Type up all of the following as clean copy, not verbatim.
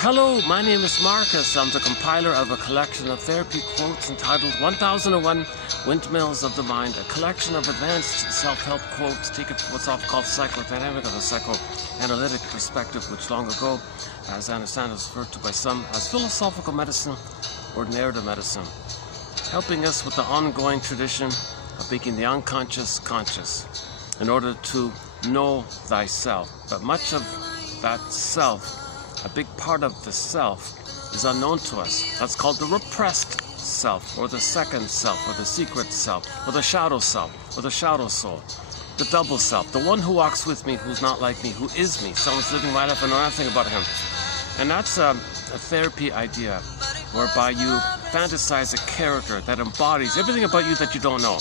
Hello, my name is Marcus. I'm the compiler of a collection of therapy quotes entitled 1001 Windmills of the Mind, a collection of advanced self-help quotes taken from what's often called psychodynamic or the psychoanalytic perspective, which long ago, as I understand, is referred to by some as philosophical medicine or narrative medicine, helping us with the ongoing tradition of making the unconscious conscious in order to know thyself. But much of that self, a big part of the self, is unknown to us. That's called the repressed self, or the second self, or the secret self, or the shadow self, or the shadow soul, the double self, the one who walks with me, who's not like me, who is me. Someone's living my life and know nothing about him. And that's a therapy idea whereby you fantasize a character that embodies everything about you that you don't know.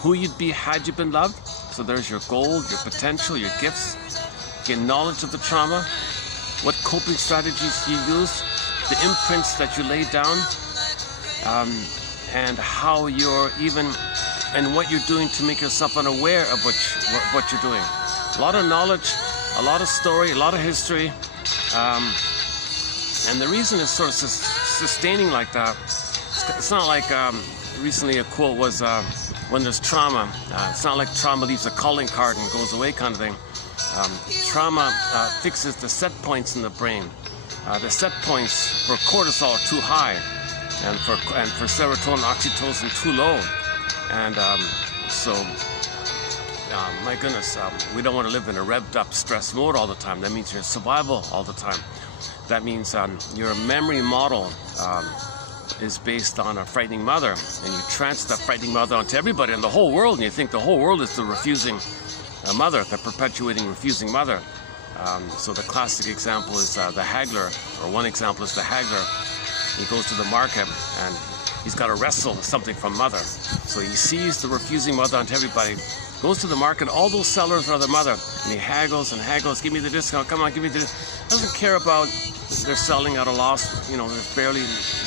Who you'd be had you been loved. So there's your goal, your potential, your gifts, your knowledge of the trauma, what coping strategies you use, the imprints that you lay down, and how you're and what you're doing to make yourself unaware of what you're doing. A lot of knowledge, a lot of story, a lot of history, and the reason it's sort of sustaining like that, it's not like recently a quote was when there's trauma, it's not like trauma leaves a calling card and goes away kind of thing. Trauma fixes the set points in the brain. The set points for cortisol are too high, and for serotonin, oxytocin too low. And my goodness, we don't want to live in a revved up stress mode all the time. That means you're in survival all the time. That means your memory model is based on a frightening mother, and you transfer that frightening mother onto everybody in the whole world, and you think the whole world is the refusing mother, the perpetuating refusing mother. So the classic example is the haggler, or one example is the haggler. He goes to the market and he's got to wrestle something from mother. So he sees the refusing mother onto everybody, goes to the market, all those sellers are the mother, and he haggles and haggles, give me the discount, come on, give me the discount. Doesn't care about they're selling at a loss, they're barely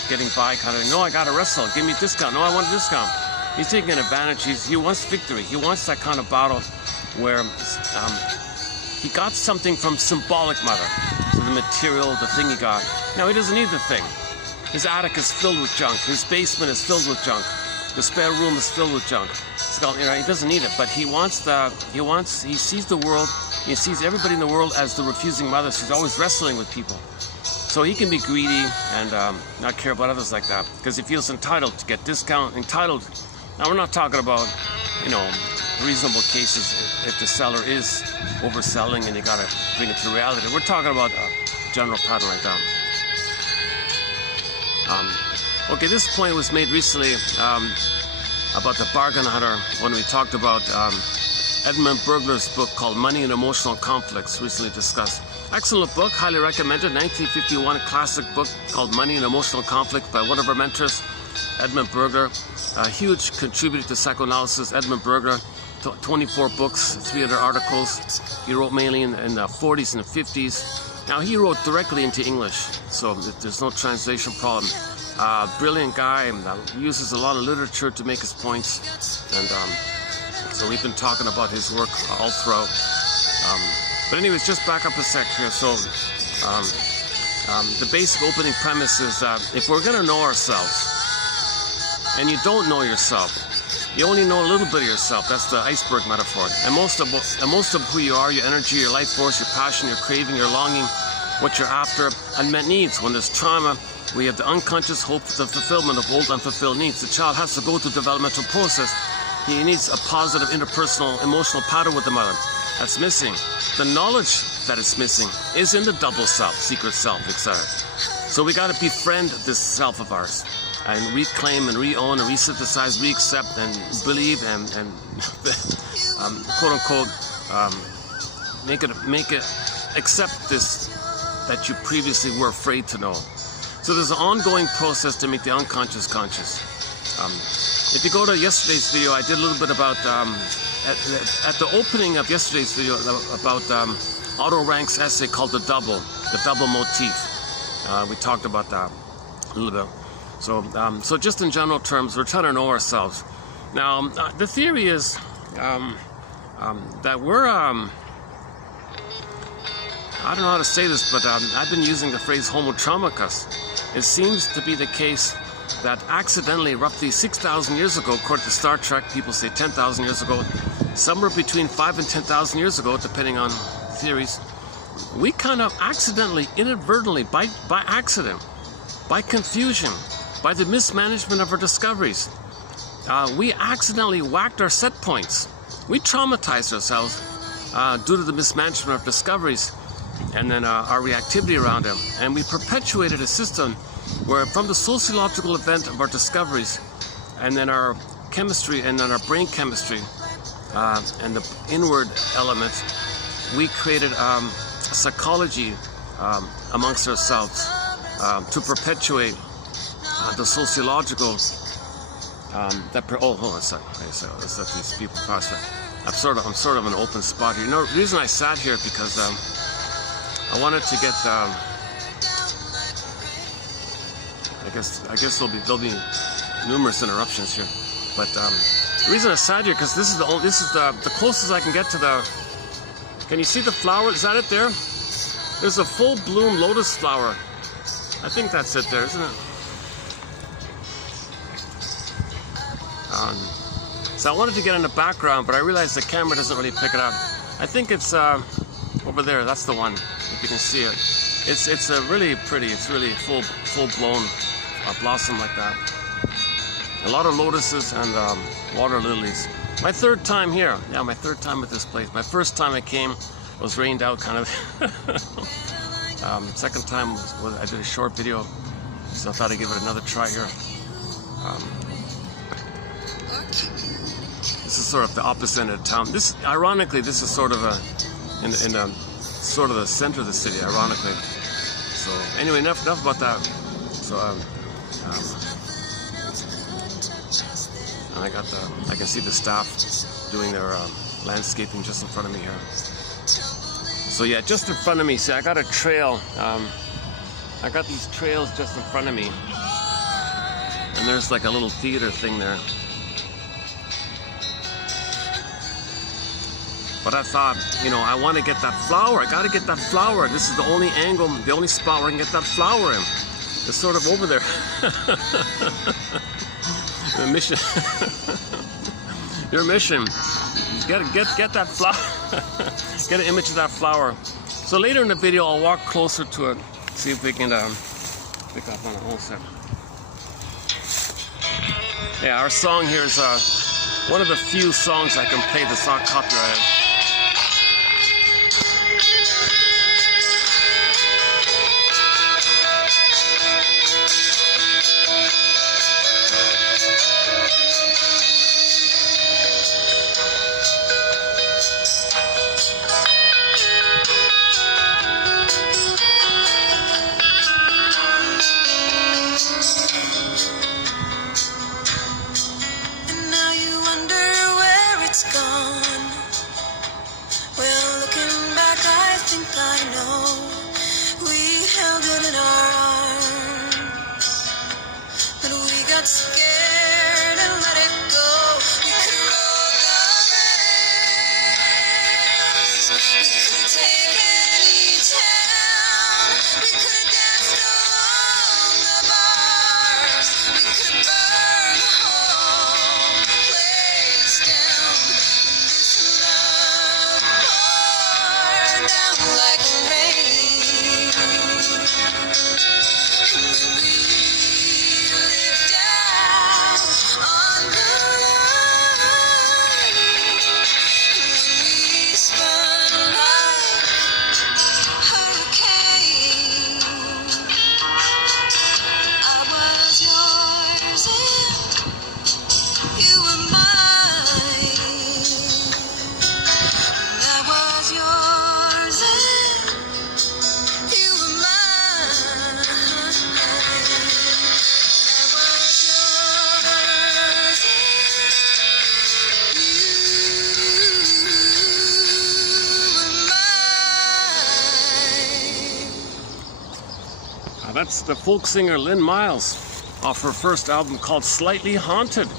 getting by kind of, no, I got to wrestle, give me a discount, no, I want a discount. He's taking advantage, he wants victory, he wants that kind of battle where he got something from symbolic mother, so the material, the thing he got. Now he doesn't need the thing. His attic is filled with junk, his basement is filled with junk, the spare room is filled with junk. He doesn't need it, but he sees the world, he sees everybody in the world as the refusing mother. So he's always wrestling with people. So he can be greedy and not care about others like that, because he feels entitled to get discount, entitled. Now we're not talking about, reasonable cases if the seller is overselling and you gotta bring it to reality. We're talking about a general pattern like that. Okay, this point was made recently about the bargain hunter when we talked about Edmund Burglar's book called Money and Emotional Conflicts, recently discussed. Excellent book, highly recommended. 1951 classic book called Money and Emotional Conflict by one of our mentors, Edmund Burglar. A huge contributor to psychoanalysis. Edmund Burglar, 24 books, 300 articles. He wrote mainly in the 40s and the 50s. Now he wrote directly into English, so there's no translation problem. Brilliant guy, uses a lot of literature to make his points, and so we've been talking about his work all throughout. But anyways, just back up a sec here. So the basic opening premise is if we're going to know ourselves, and you don't know yourself, you only know a little bit of yourself. That's the iceberg metaphor. And most of who you are, your energy, your life force, your passion, your craving, your longing, what you're after, unmet needs. When there's trauma, we have the unconscious hope for the fulfillment of old unfulfilled needs. The child has to go through developmental process. He needs a positive interpersonal emotional pattern with the mother. That's missing. The knowledge that is missing is in the double self, secret self, etc. So we got to befriend this self of ours, and reclaim and re-own and re-synthesize, re-accept and believe and quote-unquote make it accept this that you previously were afraid to know. So there's an ongoing process to make the unconscious conscious. If you go to yesterday's video, I did a little bit about at the opening of yesterday's video about Otto Rank's essay called the double motif. We talked about that a little bit. So just in general terms, we're trying to know ourselves. Now, the theory is that we're I don't know how to say this, but I've been using the phrase homo traumicus. It seems to be the case that accidentally, roughly 6,000 years ago, according to Star Trek, people say 10,000 years ago, somewhere between 5 and 10,000 years ago, depending on theories, we kind of accidentally, inadvertently, by accident, by confusion, by the mismanagement of our discoveries, we accidentally whacked our set points. We traumatized ourselves due to the mismanagement of discoveries and then our reactivity around them. And we perpetuated a system where from the sociological event of our discoveries and then our chemistry and then our brain chemistry and the inward elements, we created a psychology amongst ourselves to perpetuate the sociological hold on a second. Let's let these people pass that. I'm sort of an open spot here. You know, the reason I sat here because I wanted to get. I guess there'll be numerous interruptions here, but the reason I sat here because this is the closest I can get to the. Can you see the flower? Is that it there? There's a full bloom lotus flower. I think that's it there, isn't it? So I wanted to get in the background, but I realized the camera doesn't really pick it up. I think it's over there. That's the one. If you can see it, it's really pretty. It's really full blown blossom like that. A lot of lotuses and water lilies. My third time here. Yeah, my third time at this place. My first time I came was rained out, kind of. Second time was I did a short video, so I thought I'd give it another try here. This is sort of the opposite end of town. Ironically, this is sort of in sort of the center of the city. Ironically. So anyway, enough about that. So and I can see the staff doing their landscaping just in front of me here. So yeah, just in front of me. See, I got a trail. I got these trails just in front of me, and there's like a little theater thing there. But I thought, you know, I want to get that flower. I got to get that flower. This is the only angle, the only spot where I can get that flower in. It's sort of over there. The mission. Your mission. Get that flower. Get an image of that flower. So later in the video, I'll walk closer to it. See if we can pick up on it. Hold a second. Yeah, our song here is one of the few songs I can play that's not copyrighted. That's the folk singer Lynn Miles off her first album called Slightly Haunted.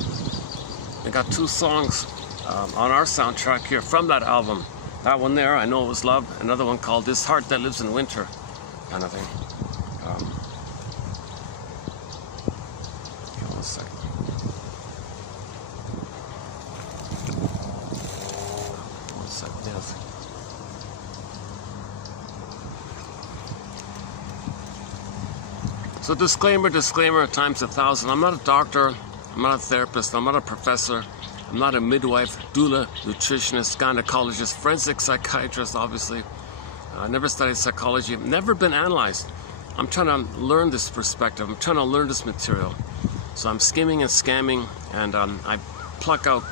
They got 2 songs on our soundtrack here from that album. That one there, I know it was love. Another one called This Heart That Lives in Winter, kind of thing. Okay, 1 second. Yes. So disclaimer times 1,000. I'm not a doctor, I'm not a therapist, I'm not a professor, I'm not a midwife, doula, nutritionist, gynecologist, forensic psychiatrist, obviously. I never studied psychology, I've never been analyzed. I'm trying to learn this perspective, I'm trying to learn this material. So I'm skimming and scamming, and I pluck out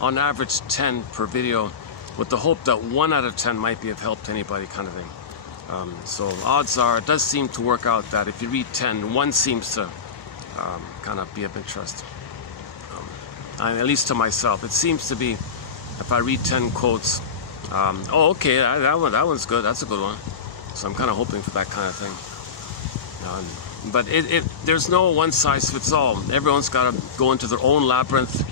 on average 10 per video, with the hope that 1 out of 10 might be of help to anybody, kind of thing. So odds are, it does seem to work out that if you read 10, 1 seems to kind of be of interest. At least to myself. It seems to be, if I read 10 quotes, oh, okay, that one's good, that's a good one. So I'm kind of hoping for that kind of thing. But there's no one size fits all. Everyone's got to go into their own labyrinth.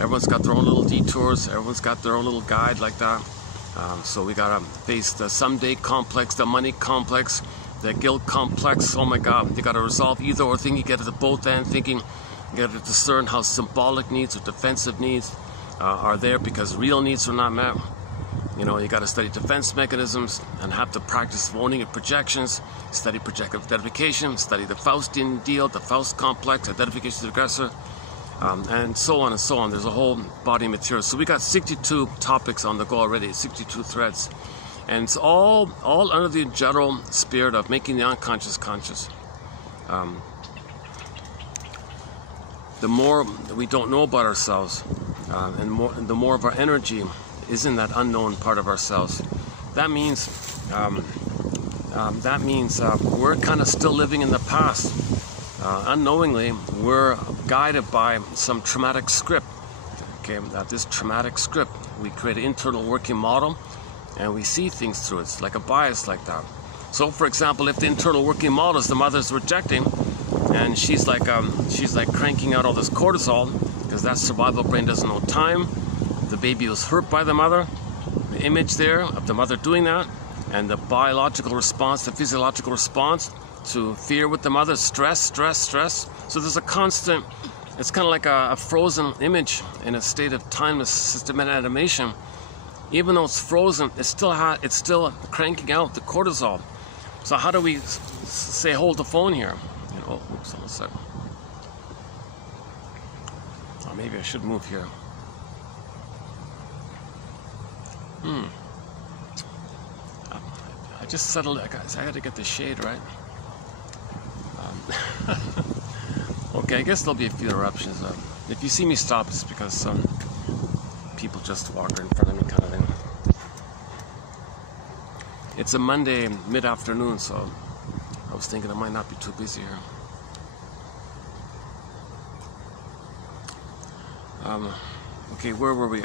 Everyone's got their own little detours. Everyone's got their own little guide like that. So we gotta face the someday complex, the money complex, the guilt complex. Oh my God, you gotta resolve either or thing. You get to both end thinking. You gotta discern how symbolic needs or defensive needs are there because real needs are not met. You know, you gotta study defense mechanisms and have the practice of owning your projections. Study projective identification. Study the Faustian deal, the Faust complex, identification of the aggressor. And so on and so on. There's a whole body of material. So we got 62 topics on the go already, 62 threads. And it's all under the general spirit of making the unconscious conscious. The more we don't know about ourselves, and the more of our energy is in that unknown part of ourselves. That means we're kind of still living in the past. Unknowingly, we're guided by some traumatic script. Okay, this traumatic script, we create an internal working model, and we see things through it. It's like a bias like that. So, for example, if the internal working model is the mother's rejecting, and she's like cranking out all this cortisol because that survival brain doesn't know time. The baby was hurt by the mother. The image there of the mother doing that, and the biological response, the physiological response to fear with the mother, stress. So there's a constant, it's kind of like a frozen image in a state of timeless systematic animation. Even though it's frozen, it's still cranking out the cortisol. So how do we say hold the phone here? You know, oops, 1 second. Oh, maybe I should move here. I just settled it, guys. I had to get the shade right. Okay, I guess there'll be a few interruptions. If you see me stop, it's because some people just walk in front of me, kind of thing. It's a Monday mid-afternoon, so I was thinking I might not be too busy here. Okay, where were we?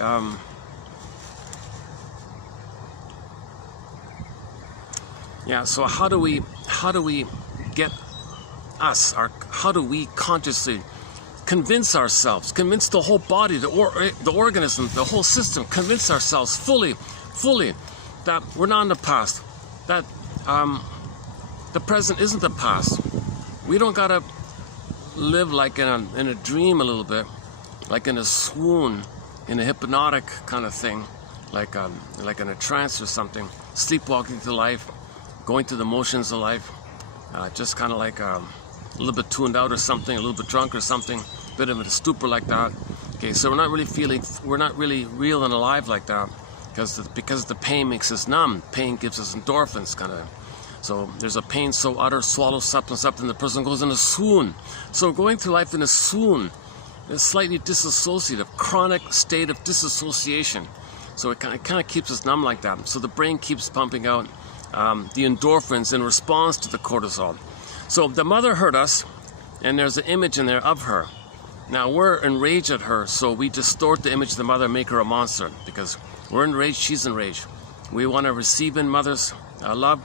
Yeah. So how do we get us? How do we consciously convince ourselves, convince the whole body, the organism, the whole system, convince ourselves fully that we're not in the past, that the present isn't the past. We don't gotta live like in a dream a little bit, like in a swoon, in a hypnotic kind of thing, like in a trance or something, sleepwalking through life, going through the motions of life, just kind of like a little bit tuned out or something, a little bit drunk or something, a bit of a stupor like that. Okay, so we're not really real and alive like that, because the pain makes us numb. Pain gives us endorphins, kind of. So there's a pain so utter, swallows substance up, and the person goes in a swoon. So going through life in a swoon, a slightly dissociative, chronic state of disassociation. So it kind of keeps us numb like that. So the brain keeps pumping out the endorphins in response to the cortisol. So the mother hurt us, and there's an image in there of her. Now we're enraged at her, so we distort the image of the mother, make her a monster, because we're enraged, she's enraged. We want to receive in mother's love.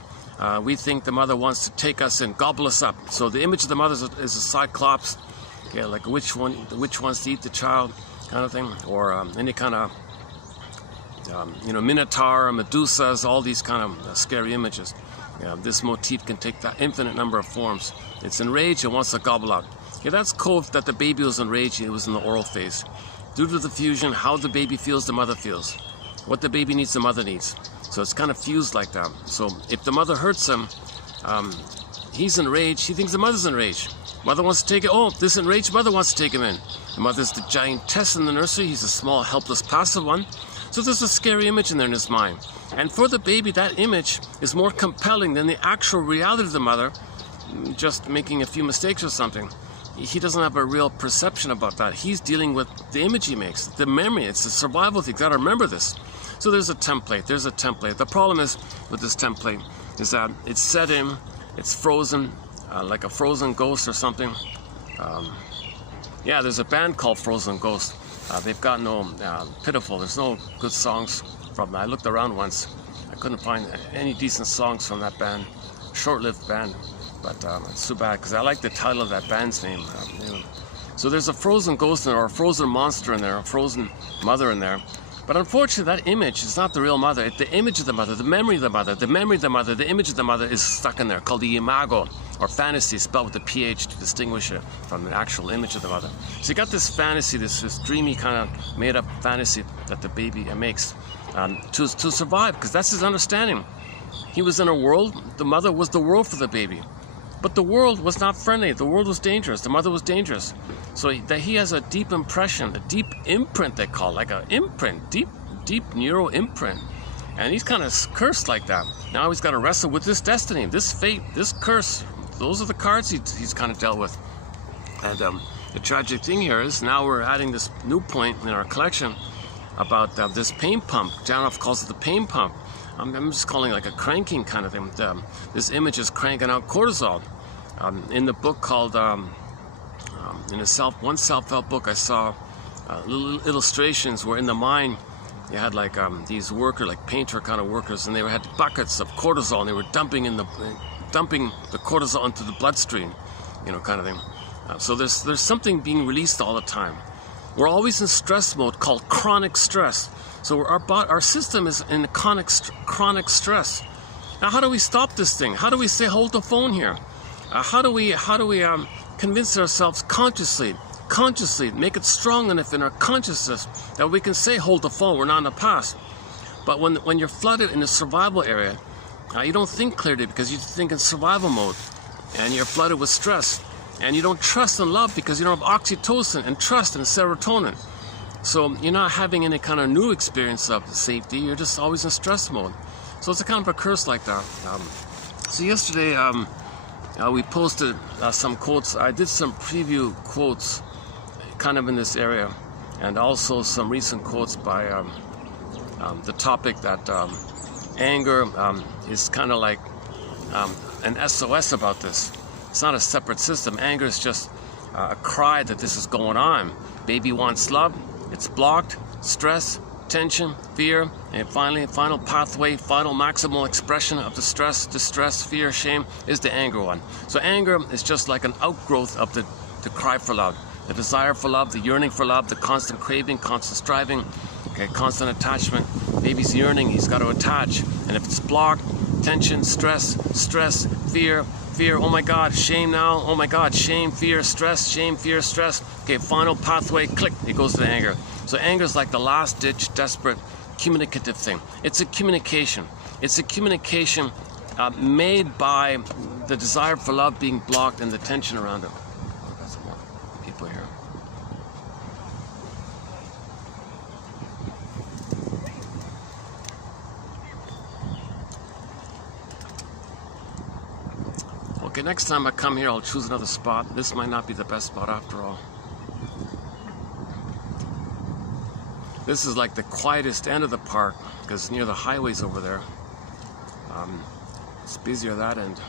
We think the mother wants to take us and gobble us up. So the image of the mother is a cyclops, okay, like which wants to eat the child kind of thing, or any kind of Minotaur, Medusas, all these kind of scary images. This motif can take that infinite number of forms. It's enraged, it wants to gobble out. That's code that the baby was enraged, it was in the oral phase. Due to the fusion, how the baby feels, the mother feels. What the baby needs, the mother needs. So it's kind of fused like that. So if the mother hurts him, he's enraged, he thinks the mother's enraged. Mother wants to take it, this enraged mother wants to take him in. The mother's the giantess in the nursery, he's a small, helpless, passive one. So there's a scary image in there in his mind. And for the baby, that image is more compelling than the actual reality of the mother, just making a few mistakes or something. He doesn't have a real perception about that. He's dealing with the image he makes, the memory. It's a survival thing. You've got to remember this. So there's a template. The problem is with this template is that it's set in, it's frozen, like a frozen ghost or something. There's a band called Frozen Ghost. They've got no pitiful. There's no good songs from them. I looked around once. I couldn't find any decent songs from that band. Short-lived band, but it's too bad because I like the title of that band's name. So there's a frozen ghost in there, or a frozen monster in there, a frozen mother in there. But unfortunately, that image is not the real mother. It's the image of the mother, the memory of the mother, the memory of the mother, the image of the mother is stuck in there, called the imago, or fantasy, spelled with a PH to distinguish it from the actual image of the mother. So you got this fantasy, this dreamy kind of made-up fantasy that the baby makes to survive, because that's his understanding. He was in a world, the mother was the world for the baby. But the world was not friendly, the world was dangerous, the mother was dangerous. So that he has a deep impression, a deep imprint they call it, like an imprint, deep neural imprint. And he's kind of cursed like that. Now he's got to wrestle with this destiny, this fate, this curse. Those are the cards he's kind of dealt with. And the tragic thing here is now we're adding this new point in our collection about this pain pump. Janoff calls it the pain pump. I'm just calling it like a cranking kind of thing. This image is cranking out cortisol. In the book called, in one self-help book, I saw little illustrations where in the mine you had like these workers, like painter kind of workers, and they had buckets of cortisol, and they were dumping the cortisol into the bloodstream, kind of thing. So there's something being released all the time. We're always in stress mode called chronic stress. So our system is in chronic stress. Now, how do we stop this thing? How do we say hold the phone here? How do we convince ourselves consciously, make it strong enough in our consciousness that we can say hold the phone, we're not in the past. But when you're flooded in the survival area, you don't think clearly because you think in survival mode, and you're flooded with stress, and you don't trust and love because you don't have oxytocin and trust and serotonin. So you're not having any kind of new experience of safety, you're just always in stress mode. So it's a kind of a curse like that. So yesterday we posted some quotes. I did some preview quotes kind of in this area, and also some recent quotes by the topic that anger is kind of like an SOS about this. It's not a separate system. Anger is just a cry that this is going on. Baby wants love, it's blocked, stress, tension, fear, and finally, final pathway, final maximal expression of the stress, distress, fear, shame is the anger one. So anger is just like an outgrowth of the cry for love, the desire for love, the yearning for love, the constant craving, constant striving, constant attachment. Baby's yearning, he's got to attach. And if it's blocked, tension, stress, fear, oh my God, shame now, oh my God, shame, fear, stress, final pathway, click, it goes to the anger. So anger is like the last ditch, desperate, communicative thing. It's a communication. It's a communication made by the desire for love being blocked and the tension around it. I've got some more people here. Okay, next time I come here, I'll choose another spot. This might not be the best spot after all. This is like the quietest end of the park because near the highways over there. It's busier that end.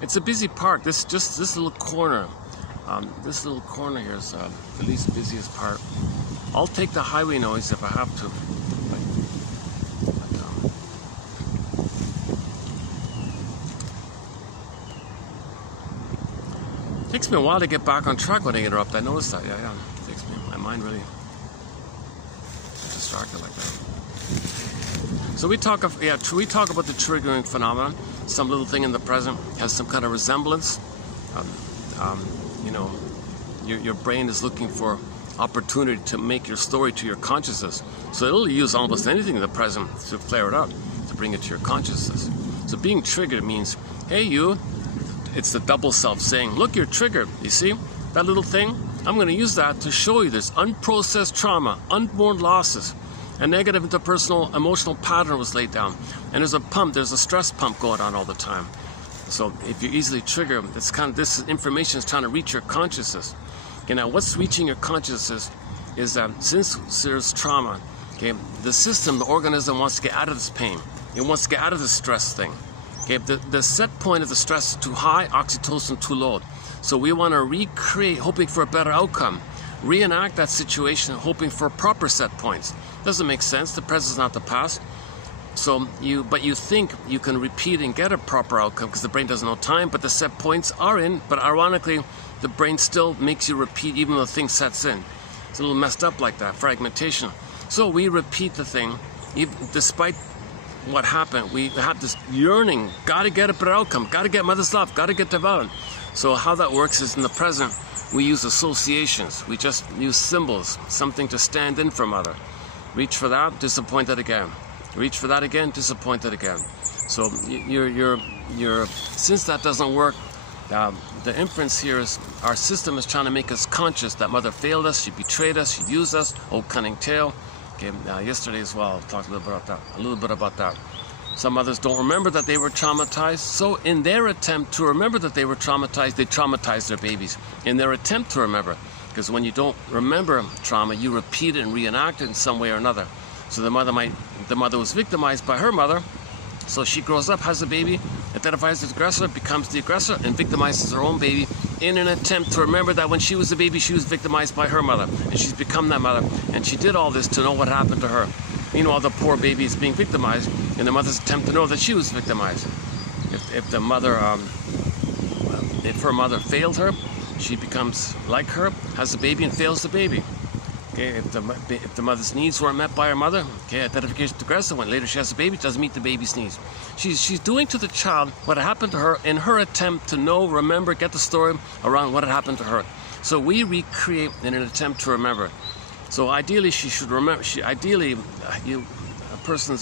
It's a busy park. This little corner. This little corner here is the least busiest part. I'll take the highway noise if I have to. It takes me a while to get back on track when I interrupt. I noticed that. Yeah. It takes me. My mind really distracted like that. So we talk about the triggering phenomenon. Some little thing in the present has some kind of resemblance. You know, your brain is looking for opportunity to make your story to your consciousness. So it'll use almost anything in the present to flare it up, to bring it to your consciousness. So being triggered means, hey you, it's the double self saying, look, you're triggered. You see, that little thing? I'm going to use that to show you this unprocessed trauma, unborn losses. A negative interpersonal emotional pattern was laid down. And there's a stress pump going on all the time. So if you're easily triggered, it's kind of, this information is trying to reach your consciousness. Okay, now what's reaching your consciousness is that since there's trauma, okay, the system, the organism wants to get out of this pain. It wants to get out of this stress thing. Okay, the set point of the stress is too high, oxytocin too low. So we want to recreate, hoping for a better outcome. Reenact that situation, hoping for proper set points. Doesn't make sense. The present is not the past. So but you think you can repeat and get a proper outcome because the brain doesn't know time, but the set points are in. But ironically, the brain still makes you repeat even though the thing sets in. It's a little messed up like that, fragmentation. So we repeat the thing, even despite what happened. We have this yearning, got to get a better outcome, got to get mother's love, got to get developed. So how that works is in the present, we use associations. We just use symbols, something to stand in for mother. Reach for that, disappointed again. Reach for that again, disappointed again. So since that doesn't work, the inference here is our system is trying to make us conscious that mother failed us, she betrayed us, she used us, old cunning tale. Okay, yesterday as well, I talked a little bit about that. Some mothers don't remember that they were traumatized, so in their attempt to remember that they were traumatized, they traumatize their babies. In their attempt to remember, because when you don't remember trauma, you repeat it and reenact it in some way or another. So the mother was victimized by her mother, so she grows up, has a baby, identifies as the aggressor, becomes the aggressor, and victimizes her own baby in an attempt to remember that when she was a baby, she was victimized by her mother, and she's become that mother. And she did all this to know what happened to her. Meanwhile, the poor baby is being victimized in the mother's attempt to know that she was victimized. If her mother failed her, she becomes like her, has a baby, and fails the baby. Okay, if the mother's needs weren't met by her mother, okay, identification to aggressor. When later she has a baby, doesn't meet the baby's needs. She's doing to the child what happened to her in her attempt to know, remember, get the story around what had happened to her. So we recreate in an attempt to remember. So ideally, she should remember. A person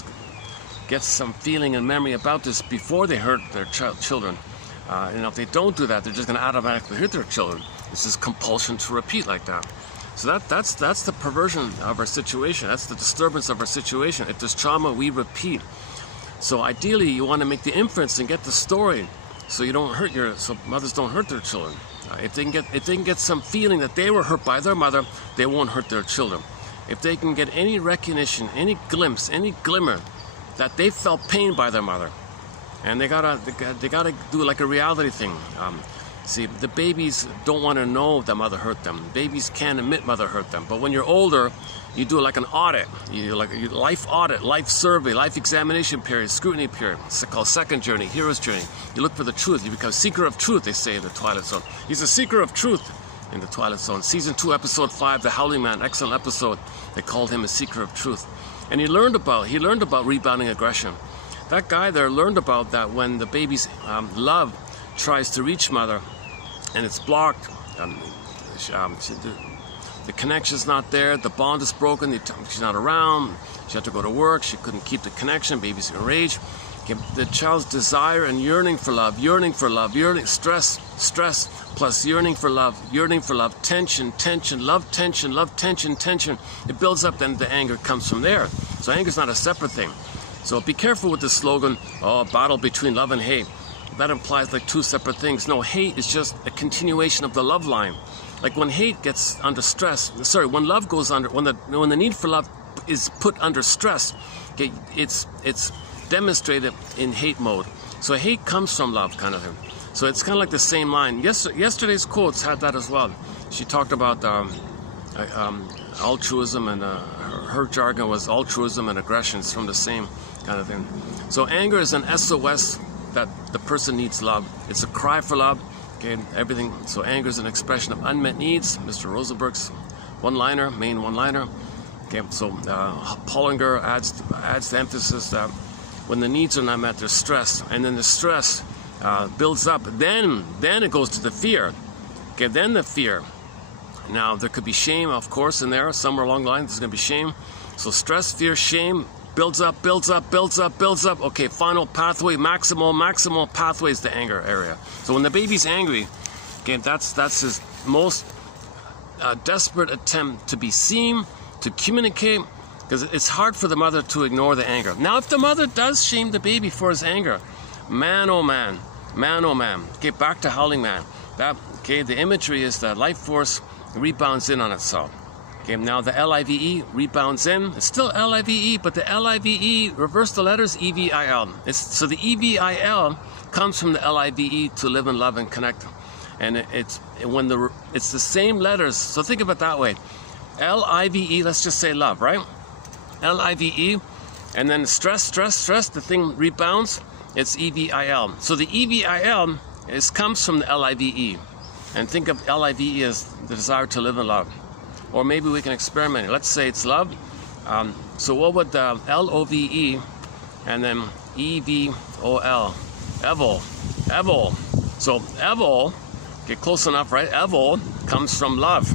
gets some feeling and memory about this before they hurt their children. If they don't do that, they're just going to automatically hurt their children. It's this compulsion to repeat like that. So that's the perversion of our situation. That's the disturbance of our situation. If there's trauma, we repeat. So ideally, you want to make the inference and get the story, so you don't hurt so mothers don't hurt their children. If they can get some feeling that they were hurt by their mother, they won't hurt their children. If they can get any recognition, any glimpse, any glimmer that they felt pain by their mother, and they gotta do like a reality thing. See, the babies don't want to know that mother hurt them. Babies can't admit mother hurt them. But when you're older, you do like an audit. You do like a life audit, life survey, life examination period, scrutiny period. It's called second journey, hero's journey. You look for the truth. You become seeker of truth, they say in the Twilight Zone. He's a seeker of truth in the Twilight Zone. Season 2, episode 5, The Howling Man, excellent episode. They called him a seeker of truth. And he learned about rebounding aggression. That guy there learned about that when the baby's love tries to reach mother and it's blocked, the connection's not there, the bond is broken, she's not around, she had to go to work, she couldn't keep the connection, baby's enraged. The child's desire and yearning for love, stress plus yearning for love, tension, love, tension. It builds up, then the anger comes from there. So anger's not a separate thing. So be careful with the slogan, battle between love and hate. That implies like two separate things. No, hate is just a continuation of the love line. Like when hate gets under stress, when love goes under, when the need for love is put under stress, okay, it's demonstrated in hate mode. So hate comes from love, kind of thing. So it's kind of like the same line. Yesterday's quotes had that as well. She talked about altruism, and her jargon was altruism and aggression. It's from the same kind of thing. So anger is an SOS that the person needs love. It's a cry for love. Okay, everything. So anger is an expression of unmet needs. Mr. Rosenberg's main one-liner. Okay, so Pollinger adds the emphasis that when the needs are not met, there's stress, and then the stress builds up. Then it goes to the fear. Okay, then the fear. Now there could be shame, of course, in there somewhere along the line. There's going to be shame. So stress, fear, shame builds up, builds up, builds up, builds up. Okay, final pathway, maximal pathway is the anger area. So when the baby's angry, okay, that's his most desperate attempt to be seen, to communicate, because it's hard for the mother to ignore the anger. Now, if the mother does shame the baby for his anger, man, oh man, man, oh man. Okay, back to howling man. The imagery is that life force rebounds in on itself. Okay, now the L-I-V-E rebounds in. It's still L-I-V-E, but the L-I-V-E, reverse the letters, E-V-I-L. So the E-V-I-L comes from the L-I-V-E, to live and love and connect. And it's the same letters. So think of it that way. L-I-V-E, let's just say love, right? L-I-V-E, and then stress, the thing rebounds, it's E-V-I-L. So the E-V-I-L comes from the L-I-V-E. And think of L-I-V-E as the desire to live in love. Or maybe we can experiment. Let's say it's love. So what would the L-O-V-E and then E-V-O-L? Evil. So evil, get close enough, right? Evil comes from love.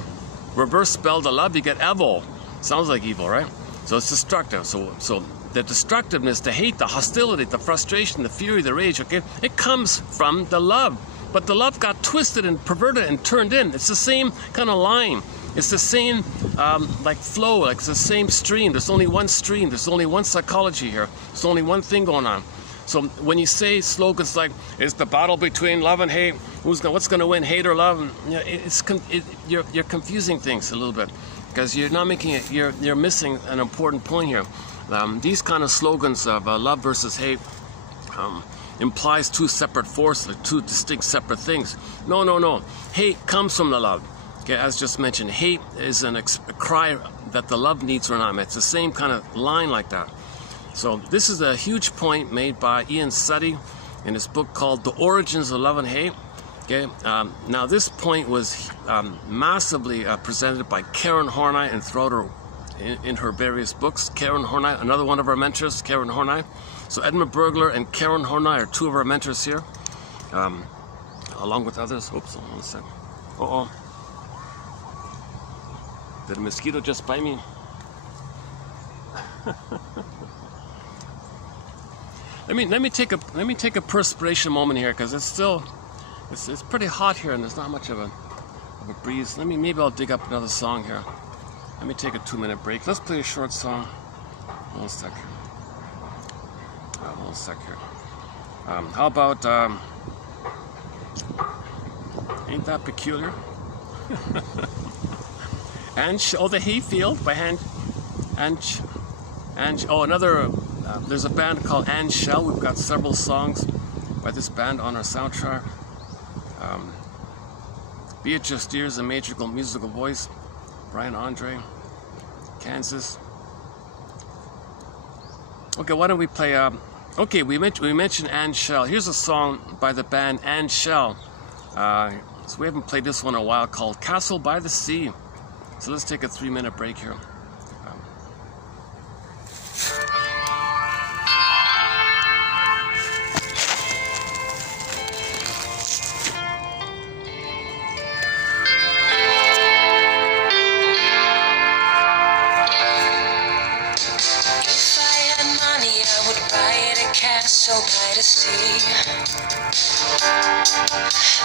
Reverse spell the love, you get evil. Sounds like evil, right? So it's destructive. So the destructiveness, the hate, the hostility, the frustration, the fury, the rage, okay, it comes from the love. But the love got twisted and perverted and turned in. It's the same kind of line. It's the same like flow, like it's the same stream. There's only one stream. There's only one psychology here. There's only one thing going on. So when you say slogans like, it's the battle between love and hate, what's going to win, hate or love? You're confusing things a little bit, because you're not making it, you're missing an important point here. These kind of slogans of love versus hate implies two separate forces, two distinct separate things. No. Hate comes from the love. Okay, as just mentioned, hate is a cry that the love needs are not met. It's the same kind of line like that. So this is a huge point made by Ian Suddy in his book called The Origins of Love and Hate. Okay, now this point was massively presented by Karen Horney and throughout her in her various books. Karen Horney, another one of our mentors, Karen Horney. So Edmund Bergler and Karen Horney are two of our mentors here, along with others. Oops, hold on a second. Uh-oh. Did a mosquito just bite me? Let me take a perspiration moment here, because it's pretty hot here and there's not much of a breeze. Maybe I'll dig up another song here. Let me take a 2-minute break. Let's play a short song. Hold on a sec here. How about Ain't That Peculiar? The Hayfield by another. There's a band called Ann Shell. We've got several songs by this band on our soundtrack. Beatrice Deer's a magical musical voice. Brian Andre, Kansas. Okay, why don't we play? Okay, we mentioned Ann Shell. Here's a song by the band Ann Shell. So we haven't played this one in a while, called Castle by the Sea. So let's take a 3-minute break here. Castle by the sea.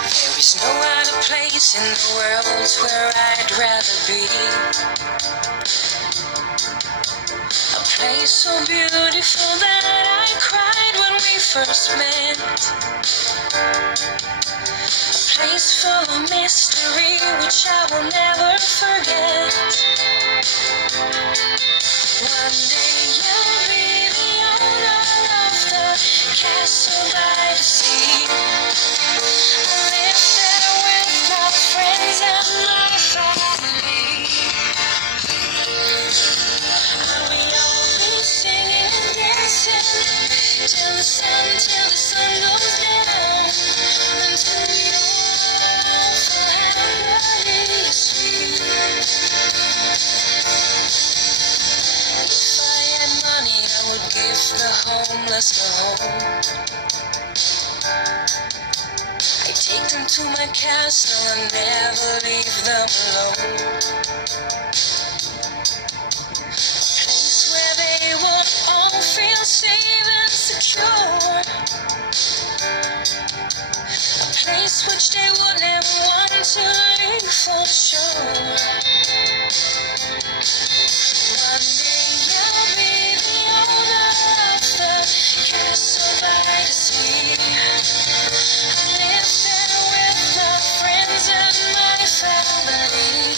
There is no other place in the world where I'd rather be. A place so beautiful that I cried when we first met. A place full of mystery which I will never forget. One day you'll be the owner of the castle by the sea. I live there with my friends and my family. And we all be singing and dancing till the sun goes down. Until we all feel happy in the street. homeless go home. I take them to my castle and never leave them alone. A place where they will all feel safe and secure. A place which they would never want to leave for sure. One day you'll be the owner of the castle by the sea. I live there with my friends and my family.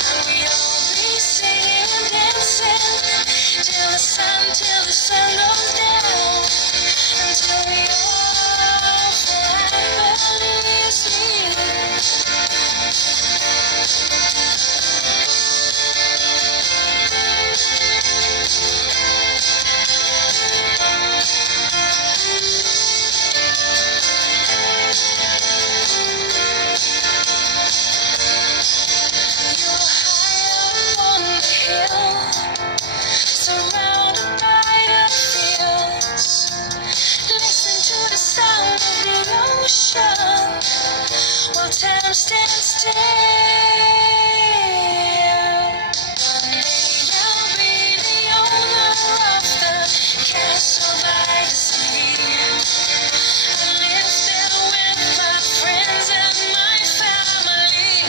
And we'll be singing and dancing till the sun goes down. Until we all happily sleep. You're high up on the hill, surrounded by the fields. Listen to the sound of the ocean while time stands still. One day you'll be the owner of the castle by the sea. I live there with my friends and my family.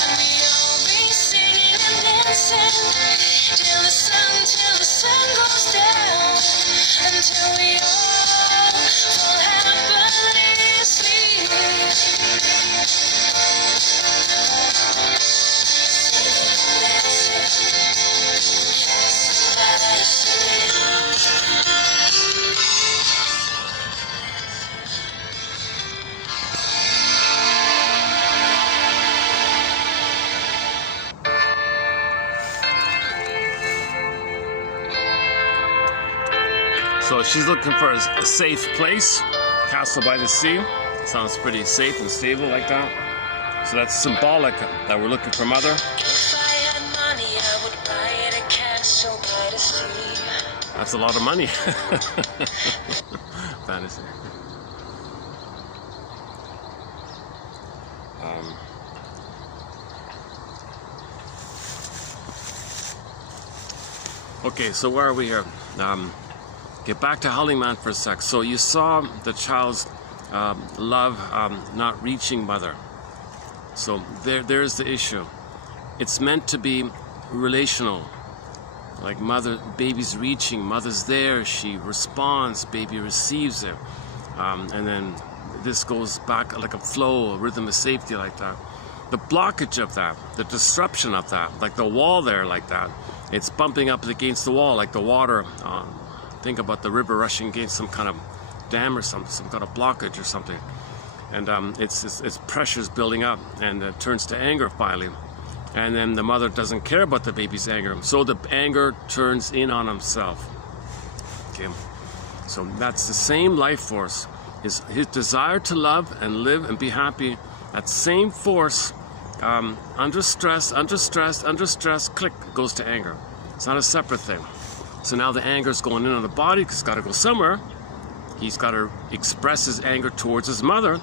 And we'll be singing and dancing till the sun goes down. Until we all fall happily asleep. So she's looking for a safe place, castle by the sea. Sounds pretty safe and stable like that. So that's symbolic that we're looking for mother. If I had money, I would buy a castle by the sea. That's a lot of money. Fantasy. Okay, so where are we here? Get back to Howling Man for a sec. So you saw the child's love not reaching mother. So there's the issue. It's meant to be relational. Like baby's reaching, mother's there, she responds, baby receives it. And then this goes back like a flow, a rhythm of safety like that. The blockage of that, the disruption of that, like the wall there like that, it's bumping up against the wall like the water. Think about the river rushing against some kind of dam or some kind of blockage or something. And it's pressure's building up and it turns to anger finally. And then the mother doesn't care about the baby's anger. So the anger turns in on himself. Okay. So that's the same life force. His desire to love and live and be happy, that same force, under stress, click, goes to anger. It's not a separate thing. So now the anger is going in on the body because it's got to go somewhere. He's got to express his anger towards his mother.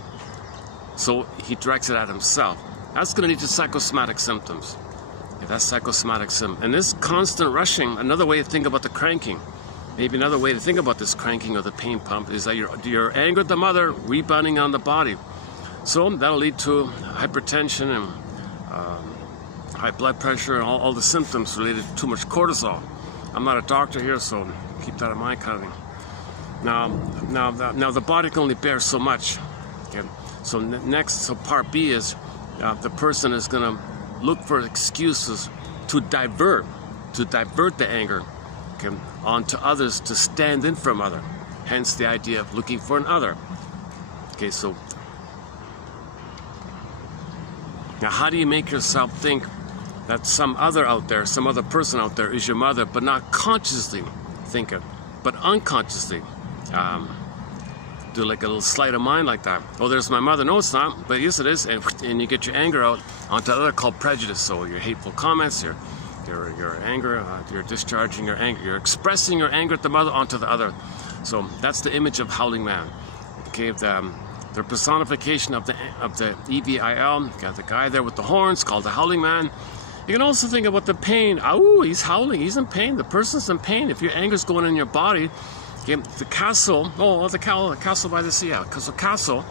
So he directs it at himself. That's going to lead to psychosomatic symptoms. Okay, that's psychosomatic symptom. And this constant rushing, another way to think about the cranking, maybe another way to think about this cranking or the pain pump is that you're angered at the mother, rebounding on the body. So that'll lead to hypertension and high blood pressure and all the symptoms related to too much cortisol. I'm not a doctor here, so keep that in mind, kind of thing. Now the body can only bear so much. Okay, so so part B is the person is going to look for excuses to divert the anger, okay, onto others to stand in for mother. Hence the idea of looking for an other. Okay, so now how do you make yourself think that some other out there, some other person out there is your mother, but not consciously think it, but unconsciously do like a little sleight of mind like that? Oh, there's my mother. No, it's not, but yes, it is. And you get your anger out onto other called prejudice. So your hateful comments, your your anger, you're discharging your anger, you're expressing your anger at the mother onto the other. So that's the image of howling man. Okay, the personification of the EVIL, got the guy there with the horns called the howling man. You can also think about the pain. Oh, he's howling, he's in pain, the person's in pain. If your anger's going in your body, okay, the castle, the castle by the sea, yeah. So castle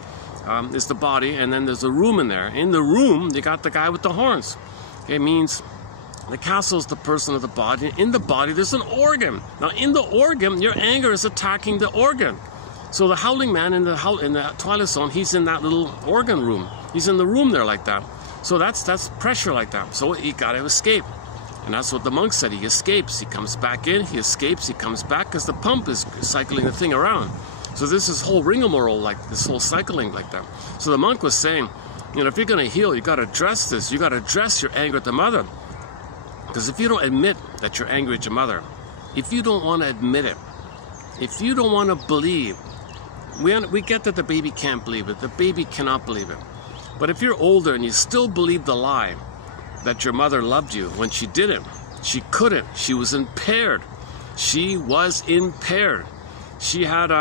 is the body, and then there's a room in there. In the room, you got the guy with the horns. Okay, it means the castle is the person of the body. In the body, there's an organ. Now, in the organ, your anger is attacking the organ. So the howling man in the Twilight Zone, he's in that little organ room. He's in the room there like that. So that's pressure like that. So he got to escape. And that's what the monk said. He escapes. He comes back in. He escapes. He comes back because the pump is cycling the thing around. So this is whole rigmarole, like this whole cycling like that. So the monk was saying, you know, if you're going to heal, you got to address this. You got to address your anger at the mother. Because if you don't admit that you're angry at your mother, if you don't want to admit it, if you don't want to believe, we get that the baby can't believe it. The baby cannot believe it. But if you're older and you still believe the lie that your mother loved you when she didn't, she couldn't, she was impaired. She was impaired. She had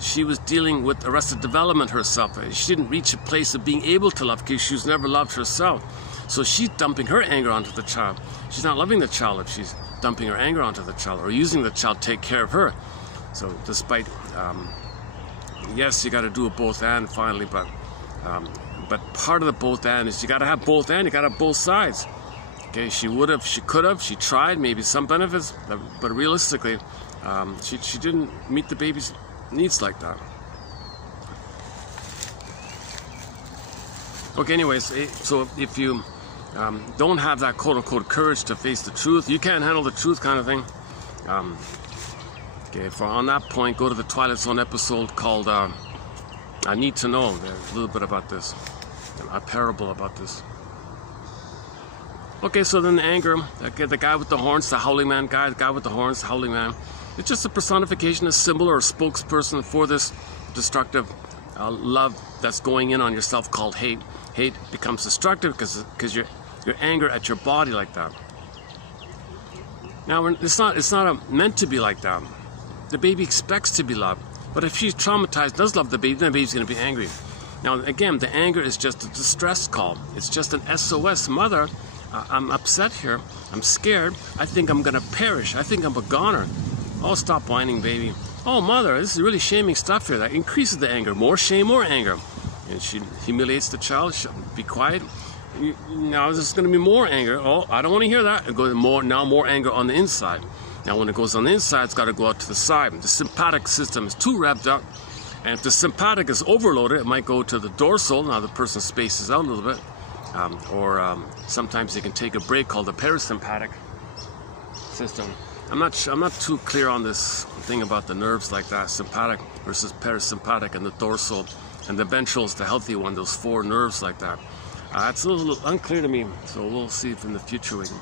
she was dealing with arrested development herself. She didn't reach a place of being able to love because she was never loved herself. So she's dumping her anger onto the child. She's not loving the child if she's dumping her anger onto the child or using the child to take care of her. So despite, yes, you got to do a both and finally, but part of the both and is you got to have both and, you got to have both sides. Okay, she would have, she could have, she tried, maybe some benefits, but realistically, she didn't meet the baby's needs like that. Okay, anyways, so if you don't have that quote-unquote courage to face the truth, you can't handle the truth kind of thing. Okay, for on that point, go to the Twilight Zone episode called I Need to Know. There's a little bit about this, a parable about this. Okay, so then the anger, okay, the guy with the horns, the howling man guy, the guy with the horns, the howling man, it's just a personification, a symbol or a spokesperson for this destructive love that's going in on yourself called hate. Hate becomes destructive because your anger at your body like that. Now, it's not meant to be like that. The baby expects to be loved, but if she's traumatized, does love the baby, then the baby's going to be angry. Now, again, the anger is just a distress call. It's just an SOS. Mother, I'm upset here. I'm scared. I think I'm going to perish. I think I'm a goner. Oh, stop whining, baby. Oh, mother, this is really shaming stuff here. That increases the anger. More shame, more anger. And she humiliates the child. Be quiet. Now there's going to be more anger. Oh, I don't want to hear that. It goes more anger on the inside. Now when it goes on the inside, it's got to go out to the side. The sympathetic system is too revved up. And if the sympathetic is overloaded, it might go to the dorsal. Now the person spaces out a little bit. Sometimes they can take a break called the parasympathetic system. I'm not too clear on this thing about the nerves like that, sympathetic versus parasympathetic, and the dorsal and the ventral is the healthy one, those four nerves like that. It's a little unclear to me, so we'll see if in the future we can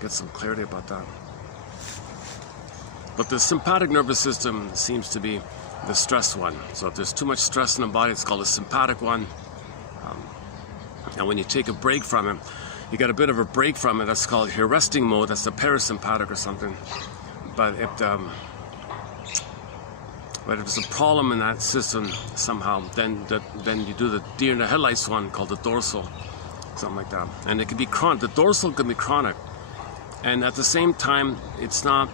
get some clarity about that. But the sympathetic nervous system seems to be the stress one. So if there's too much stress in the body, it's called a sympathetic one. And when you take a break from it, you get a bit of a break from it, that's called your resting mode, that's the parasympathetic or something. But if there's a problem in that system somehow, then you do the deer in the headlights one called the dorsal, something like that. And it can be chronic. The dorsal can be chronic. And at the same time, it's not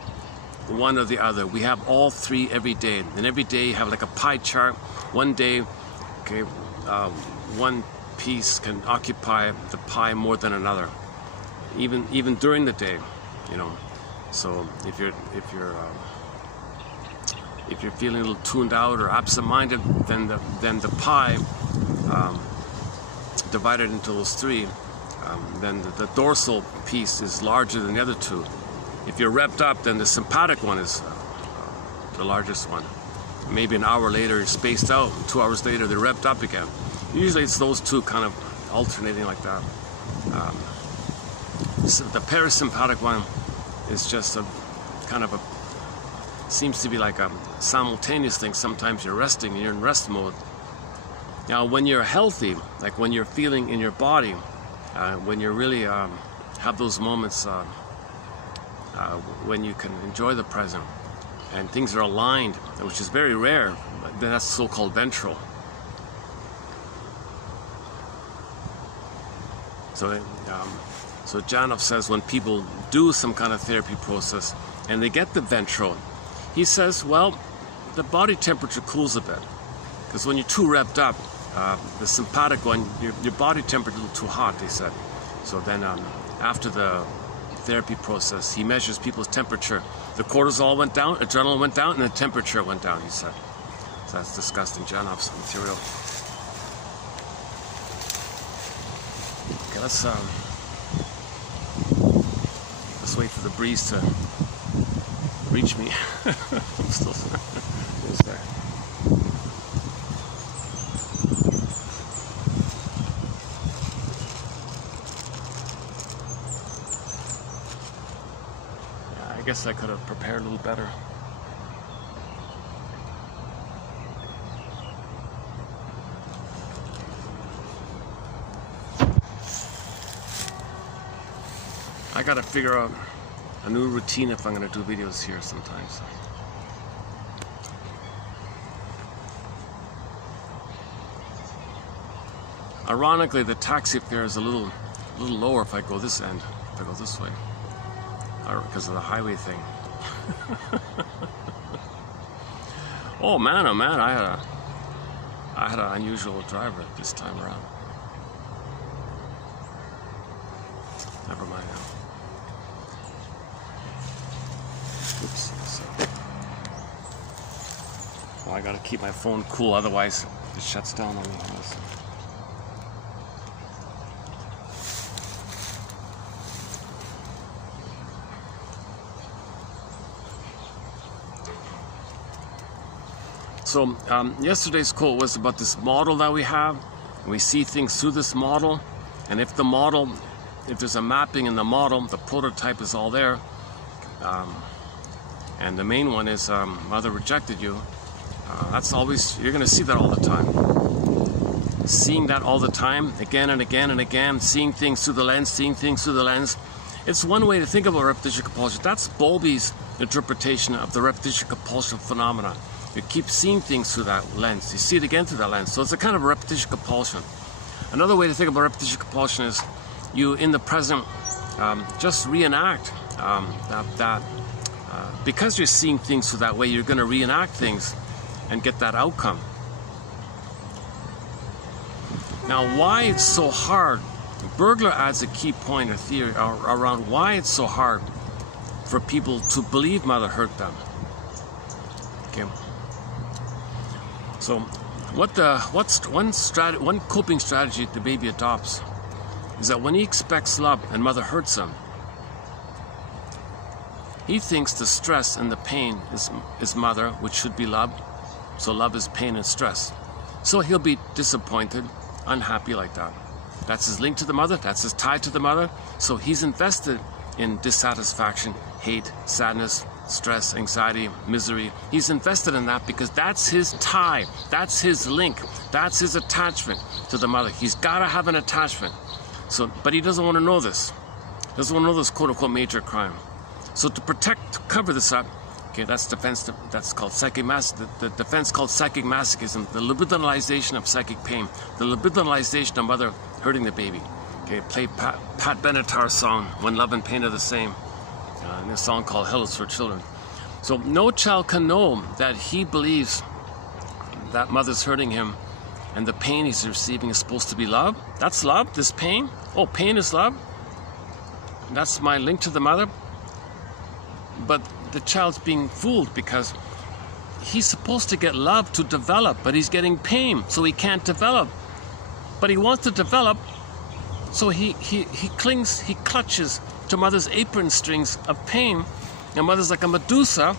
one or the other. We have all three every day. And every day you have like a pie chart. One day, okay, one piece can occupy the pie more than another, even during the day, you know. So if you're feeling a little tuned out or absent-minded, then the pie divided into those three, then the dorsal piece is larger than the other two. If you're revved up, then the sympathetic one is the largest one. Maybe an hour later, you're spaced out. 2 hours later, they're revved up again. Usually it's those two kind of alternating like that. So the parasympathetic one is just a kind of seems to be like a simultaneous thing. Sometimes you're resting and you're in rest mode. Now, when you're healthy, like when you're feeling in your body, when you really have those moments when you can enjoy the present and things are aligned, which is very rare, then that's so-called ventral. So Janov says when people do some kind of therapy process and they get the ventral, he says, well, the body temperature cools a bit. Because when you're too revved up, the sympathetic one, your body temperature is a little too hot, they said. So then after the therapy process, he measures people's temperature. The cortisol went down, adrenaline went down, and the temperature went down, he said. So that's disgusting, Janov's material. Okay, let's wait for the breeze to reach me. I'm still there. Yeah, I guess I could have prepared a little better. I gotta figure out a new routine if I'm gonna do videos here sometimes. Ironically, the taxi fare is a little lower if I go this end, if I go this way, because of the highway thing. Oh man, I had an unusual driver this time around. Never mind now. Oops. Well, I gotta keep my phone cool, otherwise it shuts down on me. So yesterday's quote was about this model that we have. We see things through this model, and if there's a mapping in the model, the prototype is all there. And the main one is mother rejected you. That's always, you're going to see that all the time. Seeing that all the time, again and again and again, seeing things through the lens, It's one way to think about repetition compulsion. That's Bowlby's interpretation of the repetition compulsion phenomena. You keep seeing things through that lens. You see it again through that lens. So it's a kind of repetition compulsion. Another way to think about repetition compulsion is you, in the present, just reenact because you're seeing things through that way, you're going to reenact things and get that outcome. Now, why it's so hard, Bergler adds a key point or theory around why it's so hard for people to believe mother hurt them. Okay. So, one coping strategy the baby adopts is that when he expects love and mother hurts him, he thinks the stress and the pain is mother, which should be love. So love is pain and stress. So he'll be disappointed, unhappy like that. That's his link to the mother, that's his tie to the mother. So he's invested in dissatisfaction, hate, sadness, stress, anxiety, misery. He's invested in that because that's his tie, that's his link, that's his attachment to the mother. He's got to have an attachment. So, but he doesn't want to know this. Doesn't want to know this quote-unquote major crime. So to cover this up, okay, that's defense. That's called the defense called psychic masochism, the libidinalization of psychic pain, the libidinalization of mother hurting the baby. Okay, play Pat Benatar's song "When Love and Pain Are the Same," in a song called "Hell Is for Children." So no child can know that he believes that mother's hurting him, and the pain he's receiving is supposed to be love. That's love. This pain. Oh, pain is love. That's my link to the mother. But the child's being fooled because he's supposed to get love to develop, but he's getting pain, so he can't develop. But he wants to develop, so he clutches to mother's apron strings of pain, and mother's like a Medusa,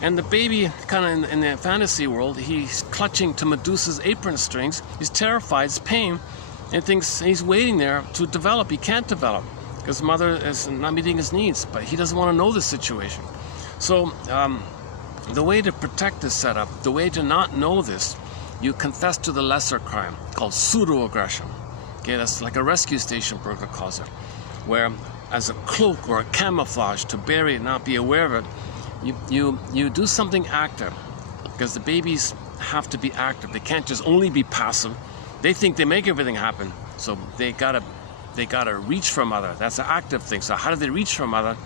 and the baby, kind of in the fantasy world, he's clutching to Medusa's apron strings. He's terrified, it's pain, and thinks he's waiting there to develop. He can't develop because mother is not meeting his needs, but he doesn't want to know this situation. So the way to protect this setup, the way to not know this, you confess to the lesser crime called pseudo-aggression. Okay, that's like a rescue station, Berger calls it, where as a cloak or a camouflage to bury it, not be aware of it, you do something active, because the babies have to be active. They can't just only be passive. They think they make everything happen, so they gotta reach for mother. That's an active thing. So how do they reach for mother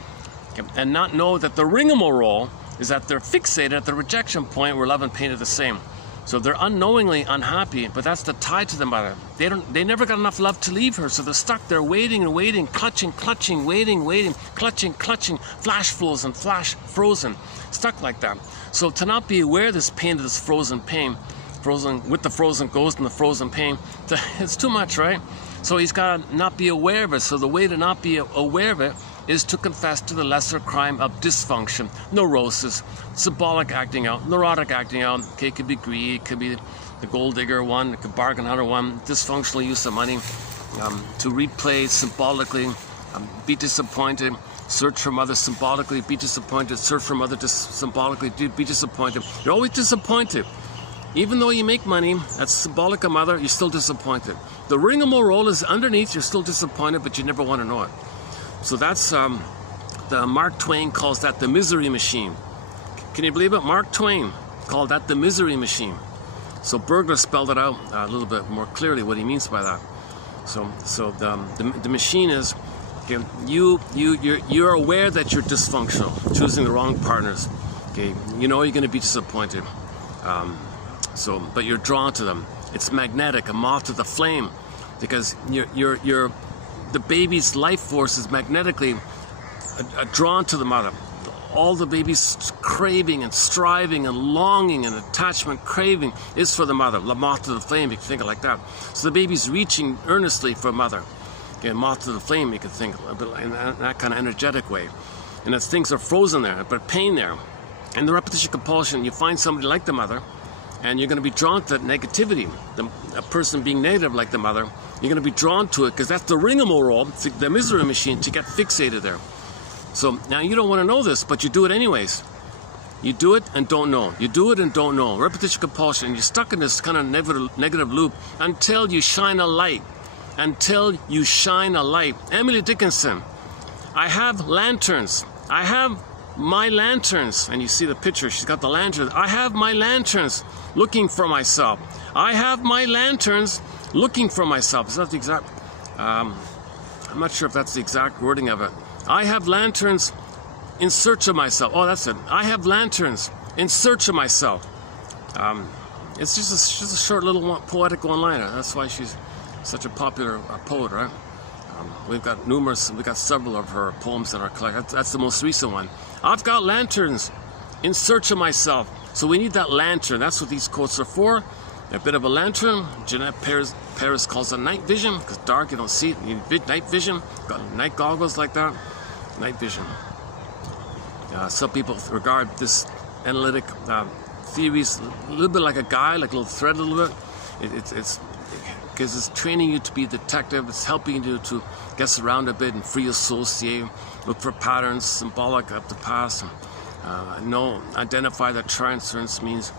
and not know that the rigmarole is that they're fixated at the rejection point where love and pain are the same? So they're unknowingly unhappy, but that's the tie to the mother. They never got enough love to leave her, so they're stuck there waiting and waiting, clutching, waiting, clutching, flash frozen, stuck like that. So to not be aware of this pain, of this frozen pain, frozen with the frozen ghost and the frozen pain, it's too much, right? So he's got to not be aware of it. So the way to not be aware of it is to confess to the lesser crime of dysfunction, neurosis, symbolic acting out, neurotic acting out. Okay, it could be greed, it could be the gold digger one, it could bargain hunter one, dysfunctional use of money, to replay symbolically, be disappointed, search for mother symbolically, be disappointed, search for mother symbolically, be disappointed. You're always disappointed. Even though you make money, that's symbolic of mother, you're still disappointed. The rigmarole is underneath, you're still disappointed, but you never want to know it. So that's, the Mark Twain calls that the misery machine. Can you believe it? Mark Twain called that the misery machine. So Berger spelled it out a little bit more clearly what he means by that. So the machine is, okay, you're aware that you're dysfunctional, choosing the wrong partners. Okay, you know you're going to be disappointed. But you're drawn to them. It's magnetic, a moth to the flame, because the baby's life force is magnetically drawn to the mother. All the baby's craving and striving and longing and attachment craving is for the mother. The moth to the flame, you can think of it like that. So the baby's reaching earnestly for mother. Again, moth to the flame, you can think a bit in that kind of energetic way. And as things are frozen there, but pain there. And the repetition compulsion, you find somebody like the mother, and you're going to be drawn to that negativity. A person being negative like the mother, you're going to be drawn to it because that's the rigmarole, the misery machine, to get fixated there. So now you don't want to know this, but you do it anyways. You do it and don't know. You do it and don't know. Repetition compulsion. You're stuck in this kind of negative loop until you shine a light. Until you shine a light. Emily Dickinson. I have lanterns. I have my lanterns. And you see the picture. She's got the lanterns. I have my lanterns looking for myself. I have my lanterns looking for myself. Is that the exact... I'm not sure if that's the exact wording of it. I have lanterns in search of myself. Oh, that's it. I have lanterns in search of myself. It's just a short little poetic one-liner. That's why she's such a popular poet, right? We've got several of her poems in our collection. That's the most recent one. I've got lanterns in search of myself. So we need that lantern. That's what these quotes are for. A bit of a lantern. Jeanette Paris calls it night vision, because dark, you don't see it. You need night vision. Got night goggles like that. Night vision. Some people regard this analytic theories a little bit like a guide, like a little thread a little bit. It's because it's training you to be a detective. It's helping you to guess around a bit and free associate, look for patterns symbolic of the past, identify that transference means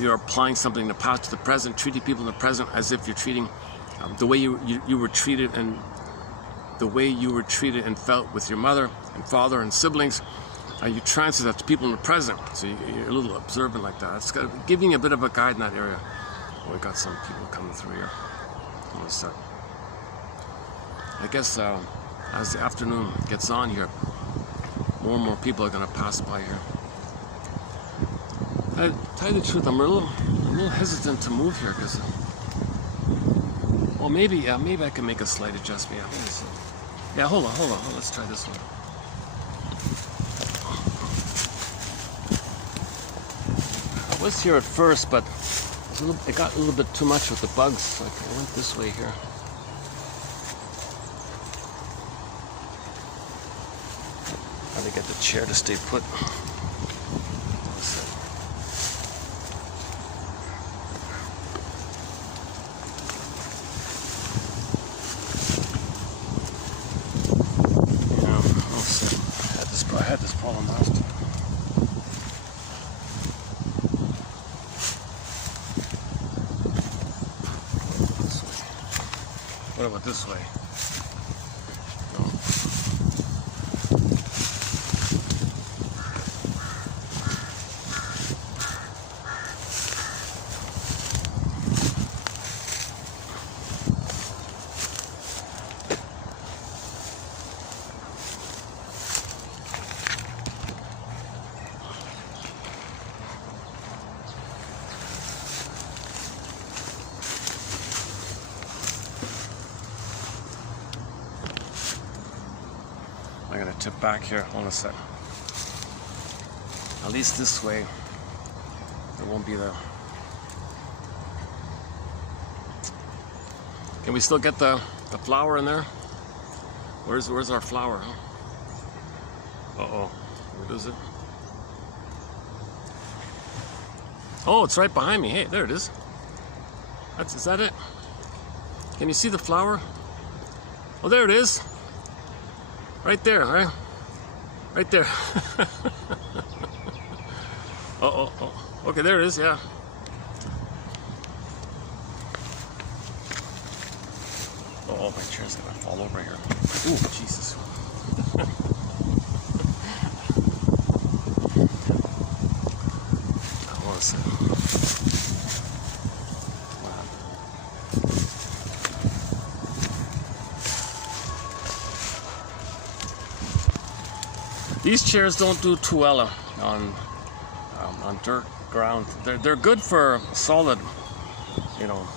you're applying something in the past to the present, treating people in the present as if you're treating the way you were treated and the way you were treated and felt with your mother and father and siblings. You transfer that to people in the present, so you're a little observant like that. It's giving a bit of a guide in that area. Oh, we got some people coming through here. What's that? I guess as the afternoon gets on here, more and more people are going to pass by here. To tell you the truth, I'm a little hesitant to move here because, well, maybe I can make a slight adjustment. Yeah, hold on. Let's try this one. I was here at first, but it got a little bit too much with the bugs, so I went this way here. How to get the chair to stay put. I had this problem last time. What about this way? I gotta tip back here. Hold on a sec. At least this way, there won't be the. Can we still get the flour in there? Where's our flour? Huh? Uh-oh. Where is it? Oh, it's right behind me. Hey, there it is. Is that it? Can you see the flour? Oh, there it is. Right there, right? Right there. Oh. Okay, there it is, yeah. Oh, my chair's gonna fall over here. Ooh, Jesus. Hold on a second. These chairs don't do too well on dirt ground. They're good for solid, you know.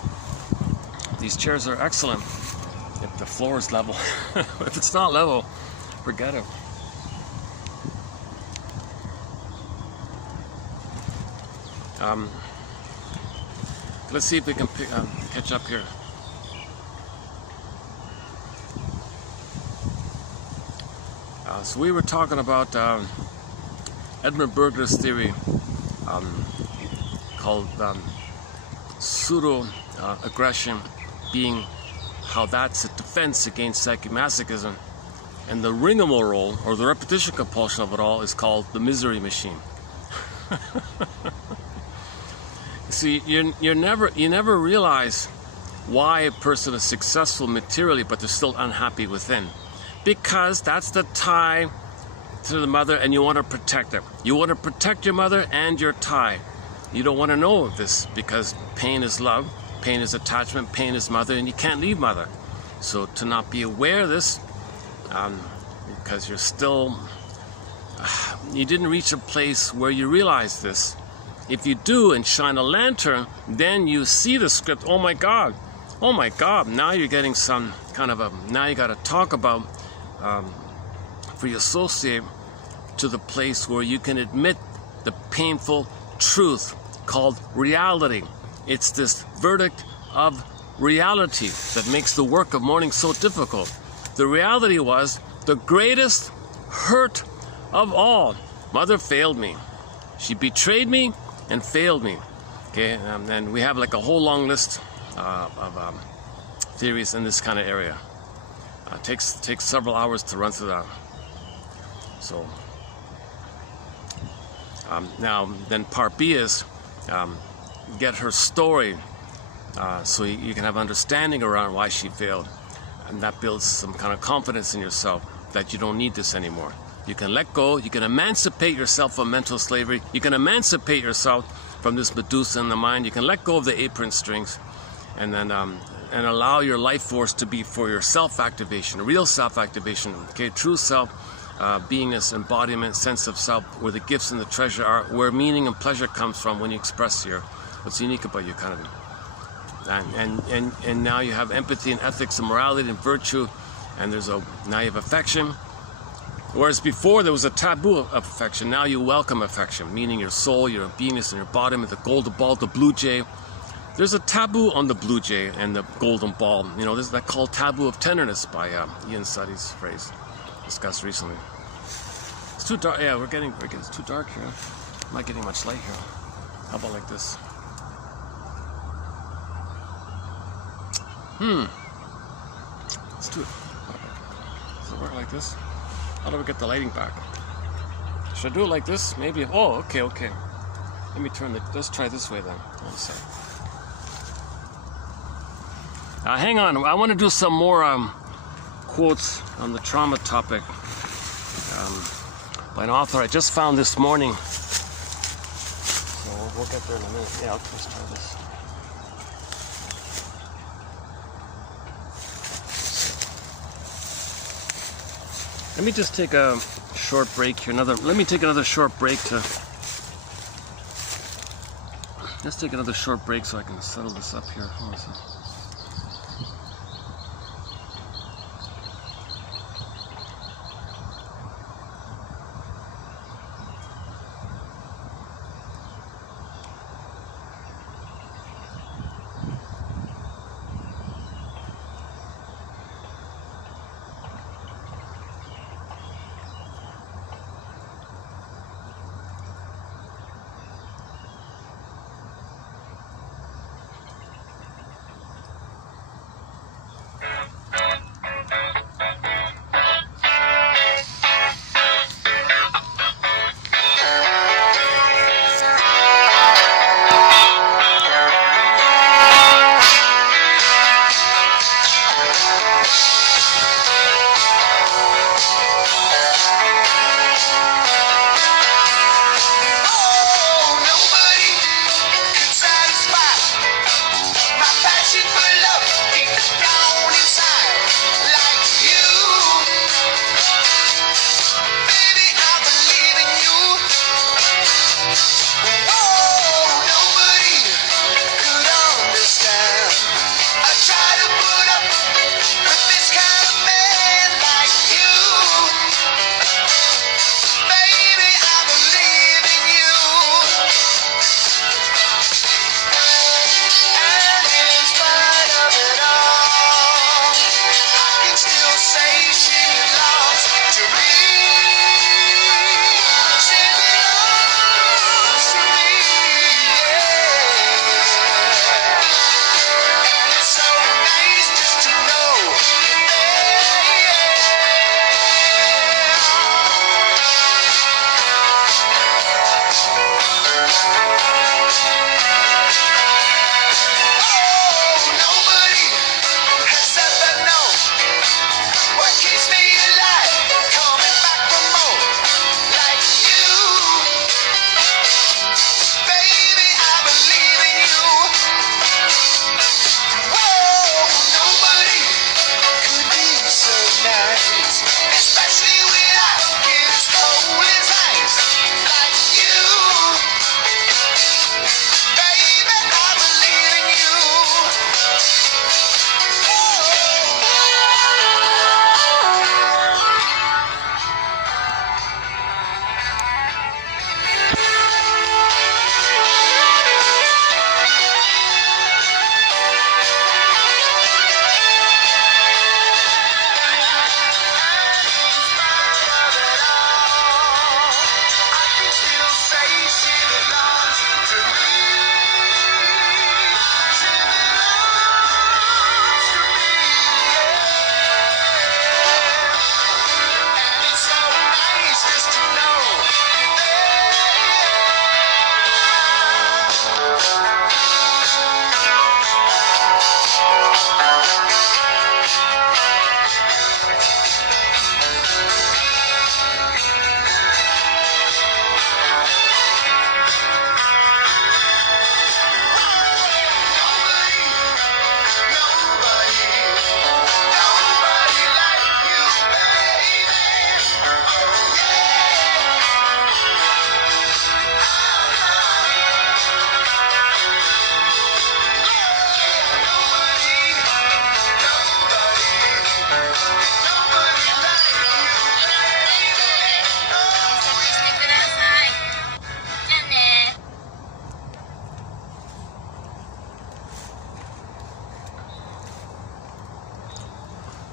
These chairs are excellent if the floor is level. If it's not level, forget it. Let's see if we can catch up here. So we were talking about Edmund Berger's theory called pseudo-aggression, being how that's a defense against psychomasochism, and the rigmarole or the repetition compulsion of it all is called the misery machine. See, you never realize why a person is successful materially, but they're still unhappy within. Because that's the tie to the mother, and you want to protect her. You want to protect your mother and your tie. You don't want to know of this because pain is love, pain is attachment, pain is mother, and you can't leave mother. So to not be aware of this, because you're still, you didn't reach a place where you realize this. If you do and shine a lantern, then you see the script. Oh my God, now you're getting some kind of now you got to talk about for you associate to the place where you can admit the painful truth called reality. It's this verdict of reality that makes the work of mourning so difficult. The reality was the greatest hurt of all. Mother failed me. She betrayed me and failed me. Okay, and we have like a whole long list of theories in this kind of area. Takes several hours to run through that. So now then part B is get her story so you can have understanding around why she failed, and that builds some kind of confidence in yourself that you don't need this anymore. You can let go, you can emancipate yourself from mental slavery, you can emancipate yourself from this Medusa in the mind, you can let go of the apron strings, and then and allow your life force to be for your self-activation, real self-activation, okay, true self, beingness, embodiment, sense of self, where the gifts and the treasure are, where meaning and pleasure comes from when you express what's unique about you, kind of. And now you have empathy and ethics and morality and virtue, and now you have affection. Whereas before there was a taboo of affection, now you welcome affection, meaning your soul, your beingness, and your embodiment, the golden ball, the blue jay. There's a taboo on the blue jay and the golden ball. You know, there's that called taboo of tenderness by Ian Sutty's phrase, discussed recently. It's too dark. Yeah, it's too dark here. I'm not getting much light here. How about like this? Let's do it. Does it work like this? How do we get the lighting back? Should I do it like this? Maybe. Oh, okay. Let me let's try this way then. One sec. Hang on, I want to do some more quotes on the trauma topic by an author I just found this morning. So we'll get there in a minute. Yeah, let's try this. Let me just take a short break here. Let me take another short break let's take another short break so I can settle this up here. Hold on a second.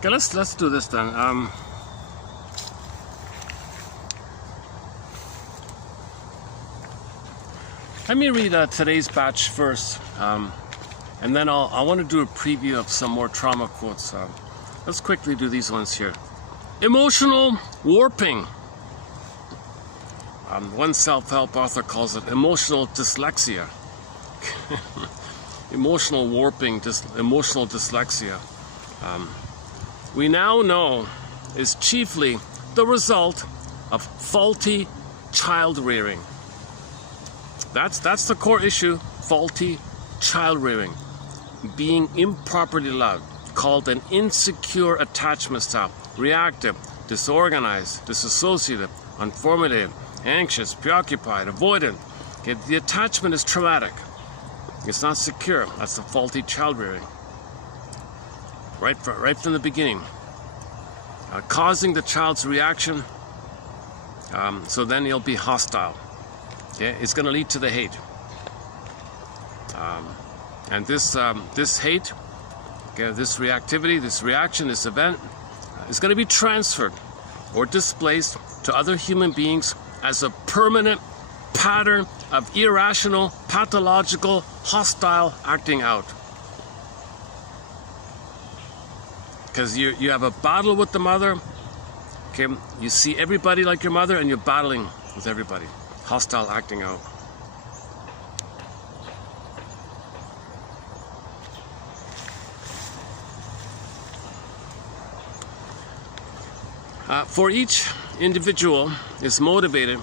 Okay, let's do this then. Let me read today's batch first, and then I want to do a preview of some more trauma quotes. Let's quickly do these ones here. Emotional warping. One self-help author calls it emotional dyslexia. emotional warping, emotional dyslexia, we now know is chiefly the result of faulty child rearing. That's the core issue, faulty child rearing. Being improperly loved, called an insecure attachment style, reactive, disorganized, disassociative, unformative, anxious, preoccupied, avoidant. Okay, the attachment is traumatic. It's not secure. That's the faulty child rearing. Right from the beginning. Causing the child's reaction, so then he'll be hostile. Okay? It's going to lead to the hate. And this hate, okay, this reactivity, this reaction, this event, is going to be transferred or displaced to other human beings as a permanent pattern of irrational, pathological, hostile acting out. Because you have a battle with the mother, okay, you see everybody like your mother and you're battling with everybody. Hostile acting out. For each individual is motivated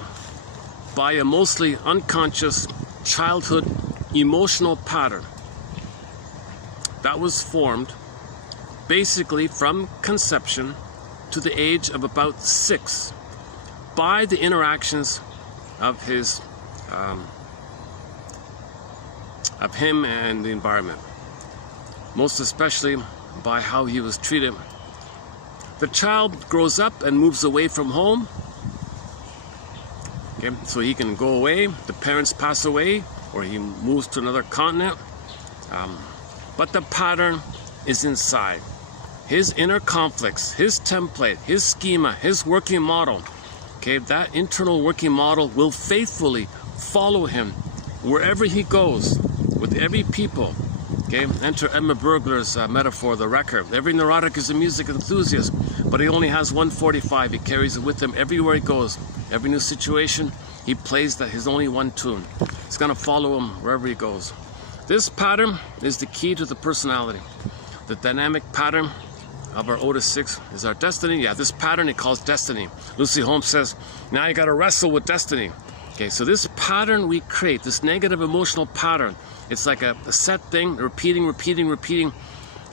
by a mostly unconscious childhood emotional pattern that was formed basically from conception to the age of about 6 by the interactions of him and the environment, most especially by how he was treated. The child grows up and moves away from home, okay, so he can go away. The parents pass away, or he moves to another continent, but the pattern is inside. His inner conflicts, his template, his schema, his working model, okay, that internal working model will faithfully follow him wherever he goes, with every people. Okay, enter Emma Burglar's metaphor, the wrecker. Every neurotic is a music enthusiast, but he only has 145. He carries it with him everywhere he goes. Every new situation, he plays his only one tune. It's going to follow him wherever he goes. This pattern is the key to the personality. The dynamic pattern of our Otis 6 is our destiny. Yeah, this pattern he calls destiny. Lucy Holmes says, now you got to wrestle with destiny. Okay, so this pattern we create, this negative emotional pattern, it's like a set thing, repeating.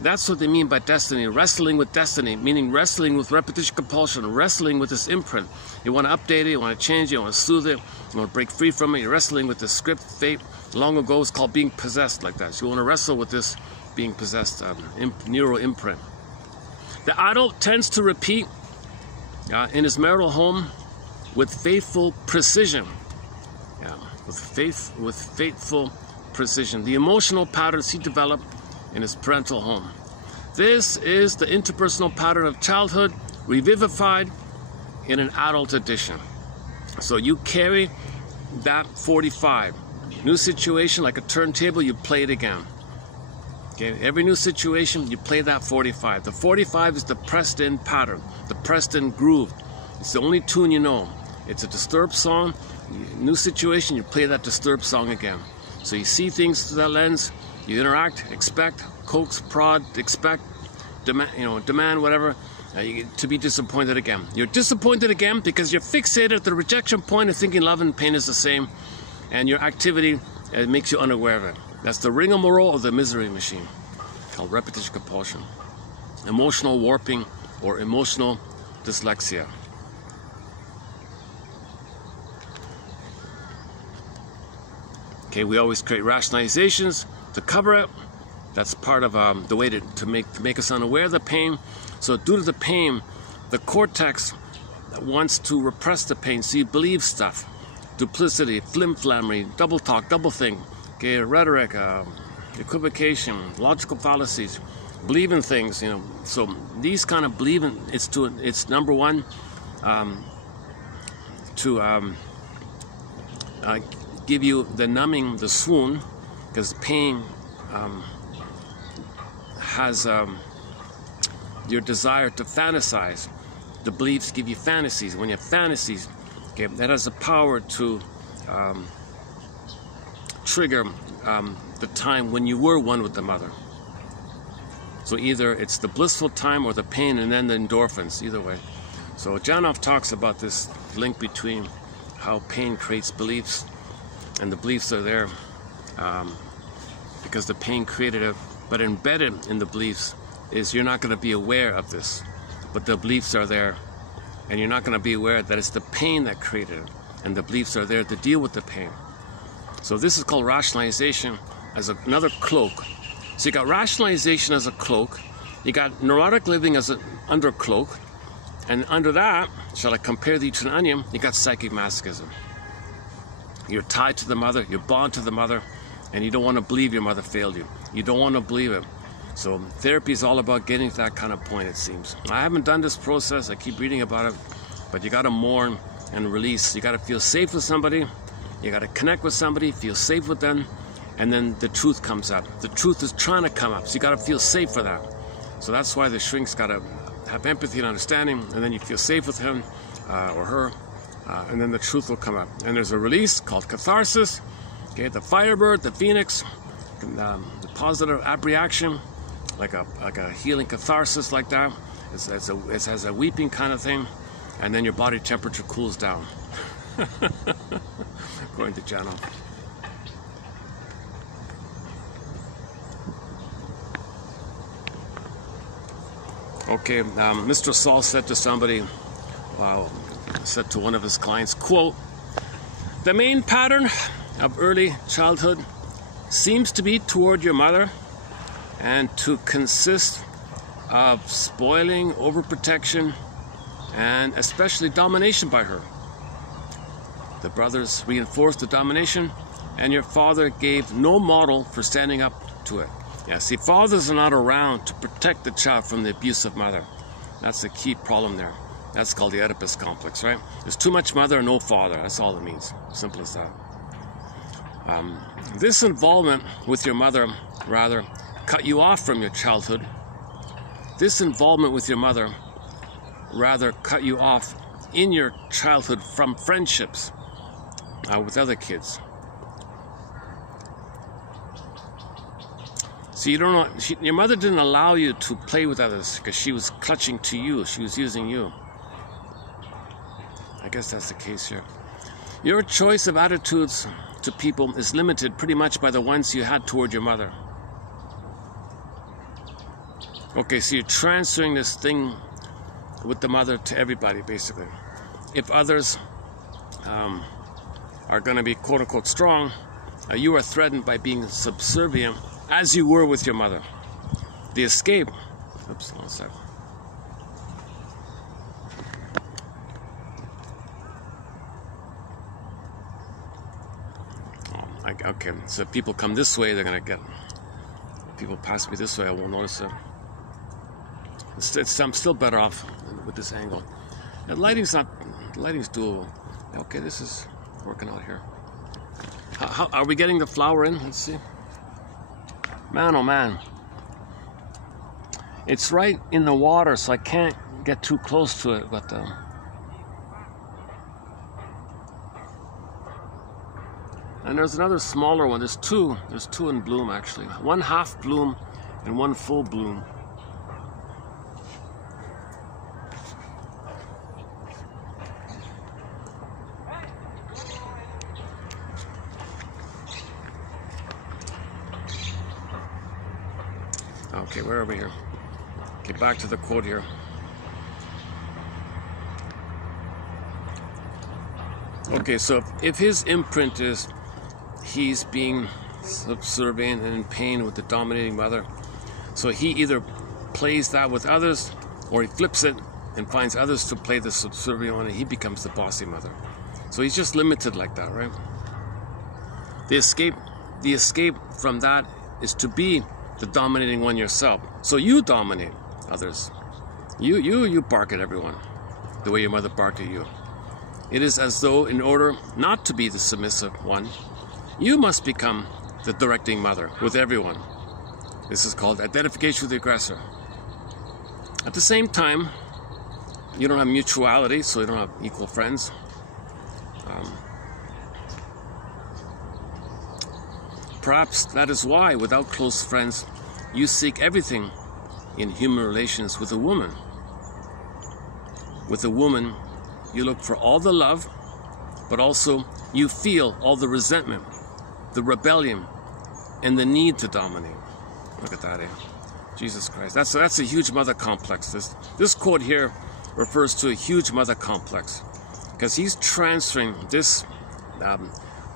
That's what they mean by destiny. Wrestling with destiny, meaning wrestling with repetition compulsion, wrestling with this imprint. You want to update it, you want to change it, you want to soothe it, you want to break free from it. You're wrestling with this script, fate. Long ago, it's called being possessed, like that. So you want to wrestle with this being possessed, neural imprint. The adult tends to repeat in his marital home with faithful precision. Yeah, with faithful precision. The emotional patterns he developed in his parental home. This is the interpersonal pattern of childhood, revivified in an adult edition. So you carry that 45. New situation, like a turntable, you play it again. Okay, every new situation, you play that 45. The 45 is the pressed in pattern, the pressed in groove. It's the only tune you know. It's a disturbed song. New situation, you play that disturbed song again. So you see things through that lens, you interact, expect, coax, prod, expect, demand, whatever, to be disappointed again. You're disappointed again because you're fixated at the rejection point of thinking love and pain is the same, and your activity makes you unaware of it. That's the rigmarole of the misery machine, called repetition compulsion, emotional warping, or emotional dyslexia. Okay, we always create rationalizations to cover it. That's part of the way to make us unaware of the pain. So due to the pain, the cortex wants to repress the pain, so you believe stuff. Duplicity, flim-flammery, double talk, double think, okay, rhetoric, equivocation, logical fallacies, believe in things, So these kind of believing, it's number one, to give you the numbing, the swoon, because pain has your desire to fantasize. The beliefs give you fantasies. When you have fantasies, okay, that has the power to trigger the time when you were one with the mother. So either it's the blissful time or the pain and then the endorphins, either way. So Janov talks about this link between how pain creates beliefs, and the beliefs are there because the pain created it, but embedded in the beliefs is you're not going to be aware of this, but the beliefs are there, and you're not going to be aware that it's the pain that created it, and the beliefs are there to deal with the pain. So this is called rationalization as another cloak. So you got rationalization as a cloak, you got neurotic living as an undercloak, and under that, shall I compare thee to an onion, you got psychic masochism. You're tied to the mother, you're bound to the mother, and you don't want to believe your mother failed you. You don't want to believe it. So therapy is all about getting to that kind of point, it seems. I haven't done this process, I keep reading about it, but you got to mourn and release. You got to feel safe with somebody, you got to connect with somebody, feel safe with them, and then the truth comes up. The truth is trying to come up, so you got to feel safe for that. So that's why the shrink's got to have empathy and understanding, and then you feel safe with him or her, and then the truth will come up. And there's a release called catharsis. Okay, the firebird, the phoenix, the positive reaction, like a healing catharsis like that. It has a weeping kind of thing, and then your body temperature cools down. According to Jano. Okay, Mr. Saul said to somebody, said to one of his clients, quote, "The main pattern of early childhood seems to be toward your mother and to consist of spoiling, overprotection, and especially domination by her. The brothers reinforced the domination, and your father gave no model for standing up to it." Yeah, see, fathers are not around to protect the child from the abusive mother. That's the key problem there. That's called the Oedipus complex, right? There's too much mother and no father. That's all it means. Simple as that. This involvement with your mother, rather, cut you off from your childhood. This involvement with your mother, rather, cut you off in your childhood from friendships with other kids. So you don't know, your mother didn't allow you to play with others because she was clutching to you. She was using you. I guess that's the case here. Your choice of attitudes to people is limited pretty much by the ones you had toward your mother. Okay, so you're transferring this thing with the mother to everybody, basically. If others are going to be quote-unquote strong, you are threatened by being subservient as you were with your mother. The escape, oops, one sec. Okay, so if people come this way, they're gonna get, if people pass me this way, I won't notice it. I'm still better off with this angle. The lighting's doable. Okay, this is working out here. How are we getting the flower in? Let's see. Man, oh man. It's right in the water, so I can't get too close to it, but and there's another smaller one. There's two in bloom actually. One half bloom and one full bloom. Okay, where are we here? Get back to the quote here. Okay, so if his imprint is he's being subservient and in pain with the dominating mother, so he either plays that with others or he flips it and finds others to play the subservient one and he becomes the bossy mother. So he's just limited like that, right? The escape from that is to be the dominating one yourself. So you dominate others. You bark at everyone the way your mother barked at you. It is as though in order not to be the submissive one, you must become the directing mother with everyone. This is called identification with the aggressor. At the same time, you don't have mutuality, so you don't have equal friends. perhaps that is why, without close friends, you seek everything in human relations with a woman. With a woman, you look for all the love, but also you feel all the resentment, the rebellion, and the need to dominate. Look at that, eh? Jesus Christ. That's a huge mother complex. This quote here refers to a huge mother complex, because he's transferring this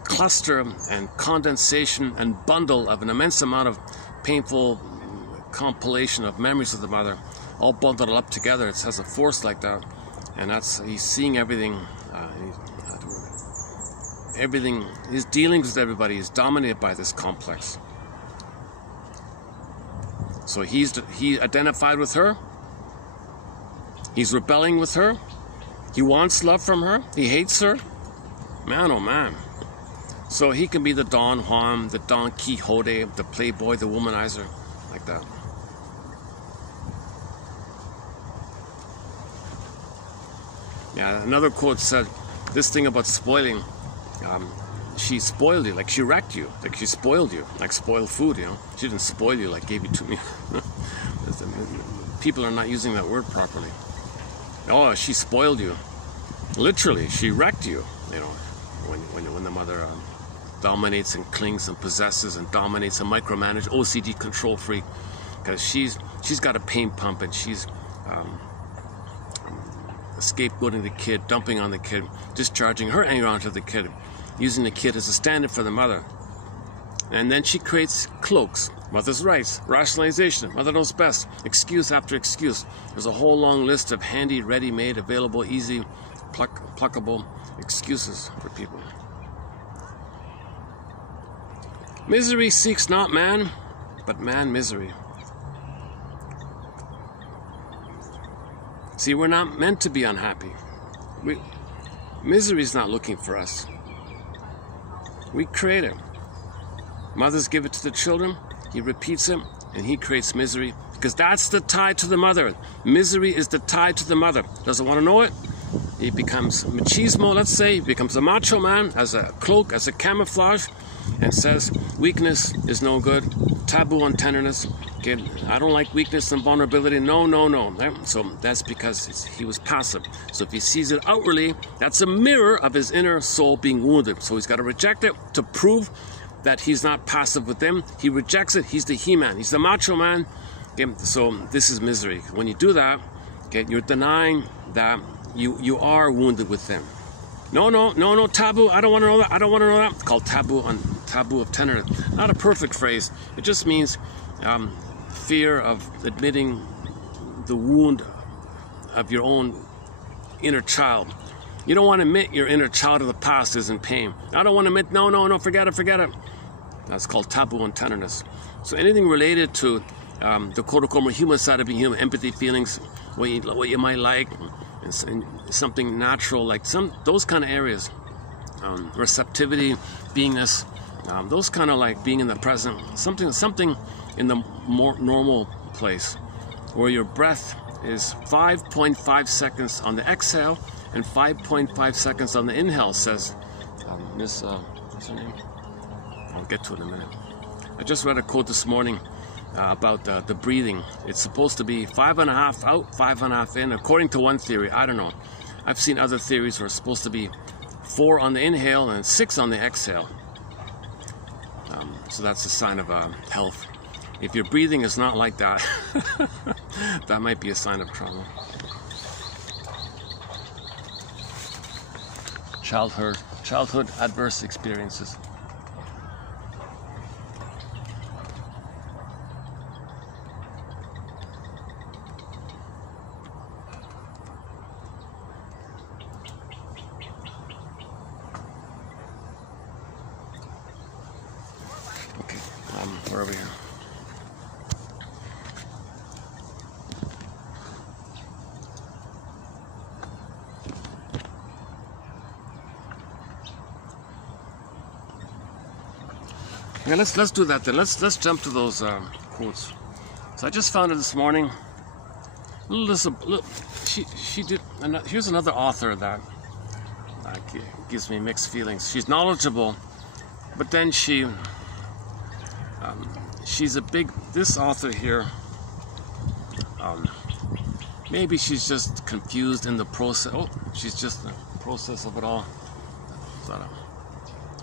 cluster and condensation and bundle of an immense amount of painful compilation of memories of the mother, all bundled up together. It has a force like that, and he's seeing everything. Everything, his dealings with everybody is dominated by this complex. So he identified with her. He's rebelling with her. He wants love from her. He hates her. Man, oh man. So he can be the Don Juan, the Don Quixote, the playboy, the womanizer, like that. Yeah, another quote said this thing about spoiling. She spoiled you, like she wrecked you, like she spoiled you, like spoiled food, you know. She didn't spoil you, like gave you to me. People are not using that word properly. Oh, she spoiled you. Literally, she wrecked you, you know, when the mother dominates and clings and possesses and dominates and micromanages, OCD control freak, because she's got a pain pump and she's scapegoating the kid, dumping on the kid, discharging her anger onto the kid, using the kid as a stand-in for the mother. And then she creates cloaks. Mother's rights, rationalization, mother knows best, excuse after excuse. There's a whole long list of handy, ready-made, available, easy, pluckable excuses for people. Misery seeks not man, but man misery. See, we're not meant to be unhappy. Misery is not looking for us. We create it. Mothers give it to the children. He repeats it, and he creates misery, because that's the tie to the mother. Misery is the tie to the mother. Doesn't want to know it. He becomes machismo, let's say. He becomes a macho man, as a cloak, as a camouflage, and says weakness is no good. Taboo on tenderness. Okay, I don't like weakness and vulnerability. No. So that's because he was passive. So if he sees it outwardly, that's a mirror of his inner soul being wounded. So he's got to reject it to prove that he's not passive with them. He rejects it. He's the he-man. He's the macho man. Okay, so this is misery. When you do that, okay, you're denying that you are wounded with them. No, taboo. I don't want to know that. I don't want to know that. It's called taboo of tenderness. Not a perfect phrase. It just means fear of admitting the wound of your own inner child. You don't want to admit your inner child of the past is in pain. I don't want to admit, no, forget it. That's called taboo and tenderness. So anything related to the quote-unquote more human side of being human, empathy, feelings, what you might like, and something natural, like those kind of areas, receptivity, beingness, those kind of like being in the present, something in the more normal place, where your breath is 5.5 seconds on the exhale and 5.5 seconds on the inhale, says Miss, what's her name? I'll get to it in a minute. I just read a quote this morning about the breathing. It's supposed to be 5.5 out, 5.5 in, according to one theory. I don't know. I've seen other theories where it's supposed to be 4 on the inhale and 6 on the exhale. So that's a sign of health. If your breathing is not like that, that might be a sign of trauma. Childhood adverse experiences. Okay, where are we here? Yeah, let's do that then. Let's jump to those quotes. So I just found it this morning. She did. Here's another author that gives me mixed feelings. She's knowledgeable, but then she she's this author here, maybe she's just confused in the process. Oh, she's just in the process of it all.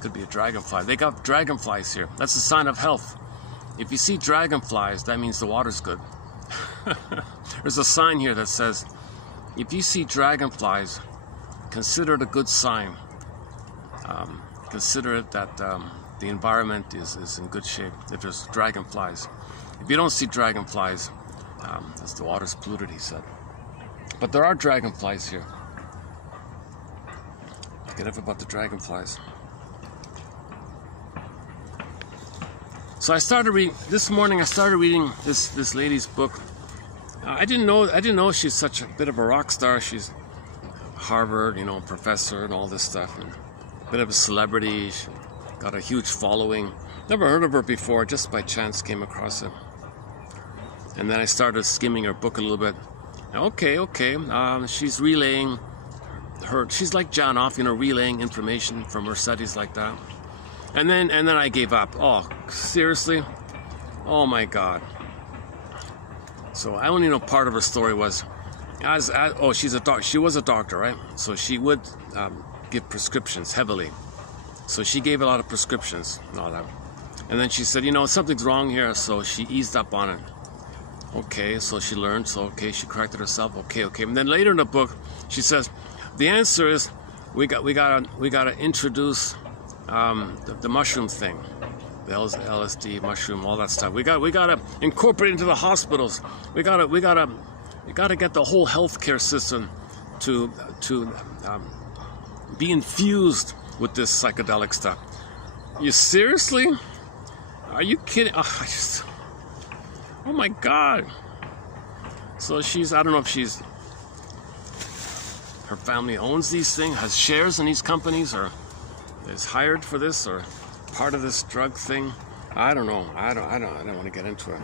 Could be a dragonfly. They got dragonflies here. That's a sign of health. If you see dragonflies, that means the water's good. There's a sign here that says, if you see dragonflies, consider it a good sign. Consider it that the environment is in good shape if there's dragonflies. If you don't see dragonflies, that's the water's polluted, he said. But there are dragonflies here. Get up about the dragonflies. So this morning I started reading this lady's book. I didn't know she's such a bit of a rock star. She's Harvard, professor and all this stuff, and a bit of a celebrity. She got a huge following. Never heard of her before, just by chance came across it. And then I started skimming her book a little bit. Okay. She's relaying she's like John off, relaying information from her studies like that. And then I gave up. Oh, seriously? Oh my God. So I only know part of her story was, she was a doctor, right? So she would give prescriptions heavily. So she gave a lot of prescriptions and all that. And then she said, something's wrong here. So she eased up on it. Okay, so she learned. So okay, she corrected herself. Okay. And then later in the book, she says, the answer is we gotta introduce the mushroom thing, the LSD mushroom, all that stuff. We gotta incorporate into the hospitals. We gotta get the whole healthcare system to be infused with this psychedelic stuff. You seriously? Are you kidding? Oh my God. So I don't know if her family owns these things, has shares in these companies, or is hired for this, or part of this drug thing. I don't know. I don't want to get into it.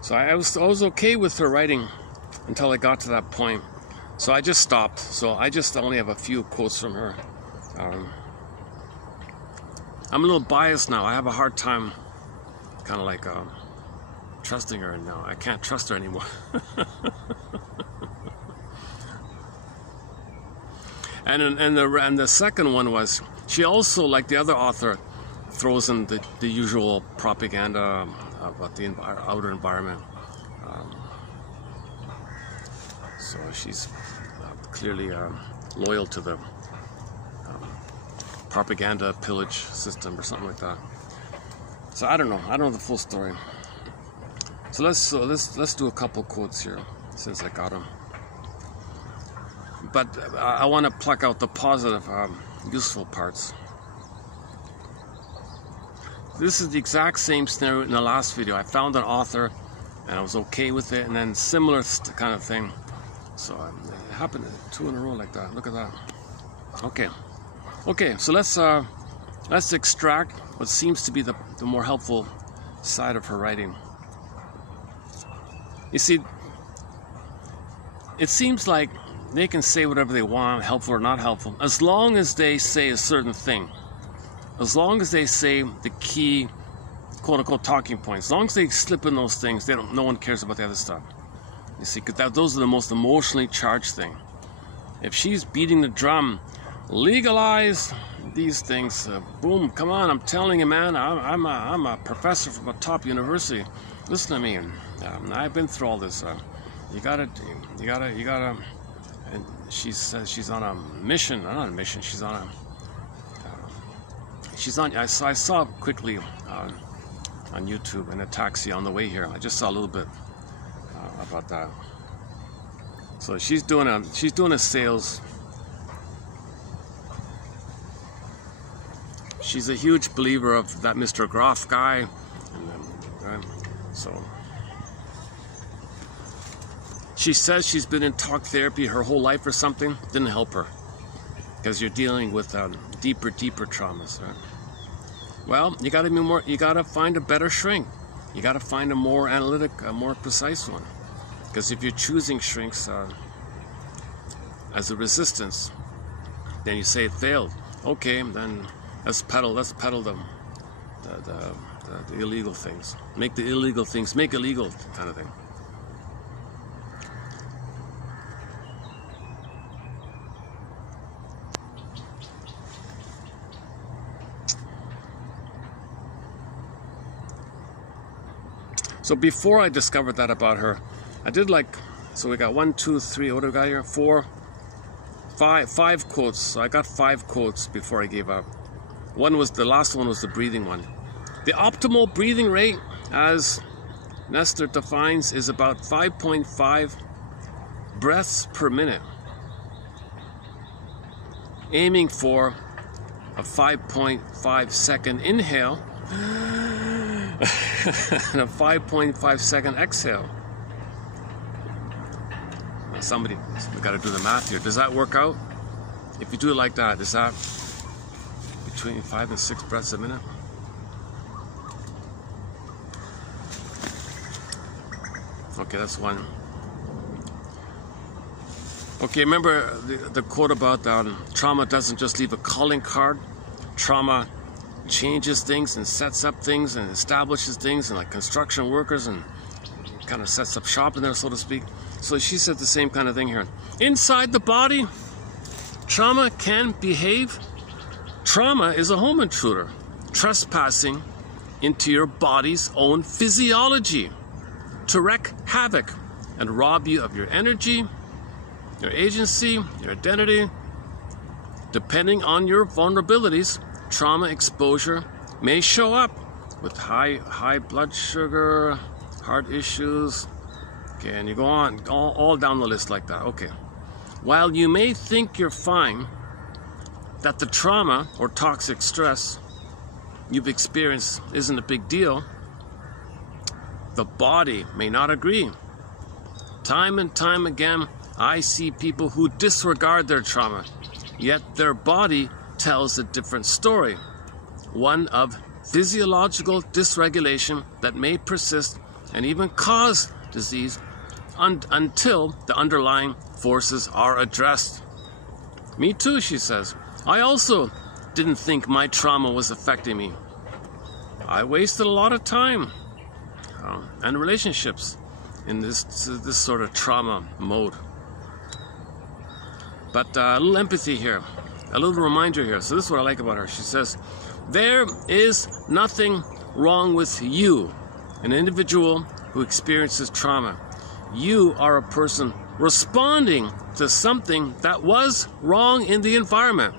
So I was okay with her writing until I got to that point. So I just stopped. So I just only have a few quotes from her. I'm a little biased now. I have a hard time kind of like trusting her now. I can't trust her anymore. And the second one was, she also, like the other author, throws in the usual propaganda about the outer environment. So she's clearly loyal to the propaganda pillage system or something like that. So I don't know the full story. So let's do a couple quotes here since I got them. But I want to pluck out the positive, useful parts. This is the exact same scenario in the last video. I found an author and I was okay with it, and then similar kind of thing. So it happened 2 in a row like that. Look at that. Okay. So let's extract what seems to be the more helpful side of her writing. You see, it seems like they can say whatever they want, helpful or not helpful, as long as they say a certain thing. As long as they say the key, quote-unquote, talking points. As long as they slip in those things, no one cares about the other stuff. You see, because those are the most emotionally charged thing. If she's beating the drum, legalize these things, boom, come on, I'm telling you, man, I'm a professor from a top university. Listen to me, I've been through all this. You gotta, and she says she's on a mission, not on a mission, I saw quickly on YouTube in a taxi on the way here. I just saw a little bit about that. So she's doing a sales. She's a huge believer of that Mr. Groff guy. So she says she's been in talk therapy her whole life or something. Didn't help her, because you're dealing with deeper traumas, right? Well, you gotta find a better shrink. You gotta find a more analytic, a more precise one. Because if you're choosing shrinks as a resistance, then you say it failed. Okay, then let's peddle the the illegal things. Make the illegal things make illegal, kind of thing. So before I discovered that about her, I did so we got 1, 2, 3, what do we got here? 4, 5 quotes. So I got 5 quotes before I gave up. The last one was the breathing one. The optimal breathing rate, as Nestor defines, is about 5.5 breaths per minute. Aiming for a 5.5 second inhale and a 5.5 second exhale. Now we got to do the math here. Does that work out? If you do it like that, is that between 5 and 6 breaths a minute? Okay, that's one. Okay, remember the quote about trauma doesn't just leave a calling card. Trauma changes things and sets up things and establishes things, and like construction workers, and kind of sets up shop in there, so to speak. So she said the same kind of thing here. Inside the body, trauma can behave. Trauma is a home intruder, trespassing into your body's own physiology to wreak havoc and rob you of your energy, your agency, your identity. Depending on your vulnerabilities, trauma exposure may show up with high blood sugar, heart issues. Okay, and you go on all down the list like that. Okay. While you may think you're fine, that the trauma or toxic stress you've experienced isn't a big deal, the body may not agree. Time and time again, I see people who disregard their trauma, yet their body tells a different story, one of physiological dysregulation that may persist and even cause disease until the underlying forces are addressed. Me too, she says. I also didn't think my trauma was affecting me. I wasted a lot of time and relationships in this sort of trauma mode. But a little empathy here, a little reminder here. So this is what I like about her. She says, there is nothing wrong with you, an individual who experiences trauma. You are a person responding to something that was wrong in the environment.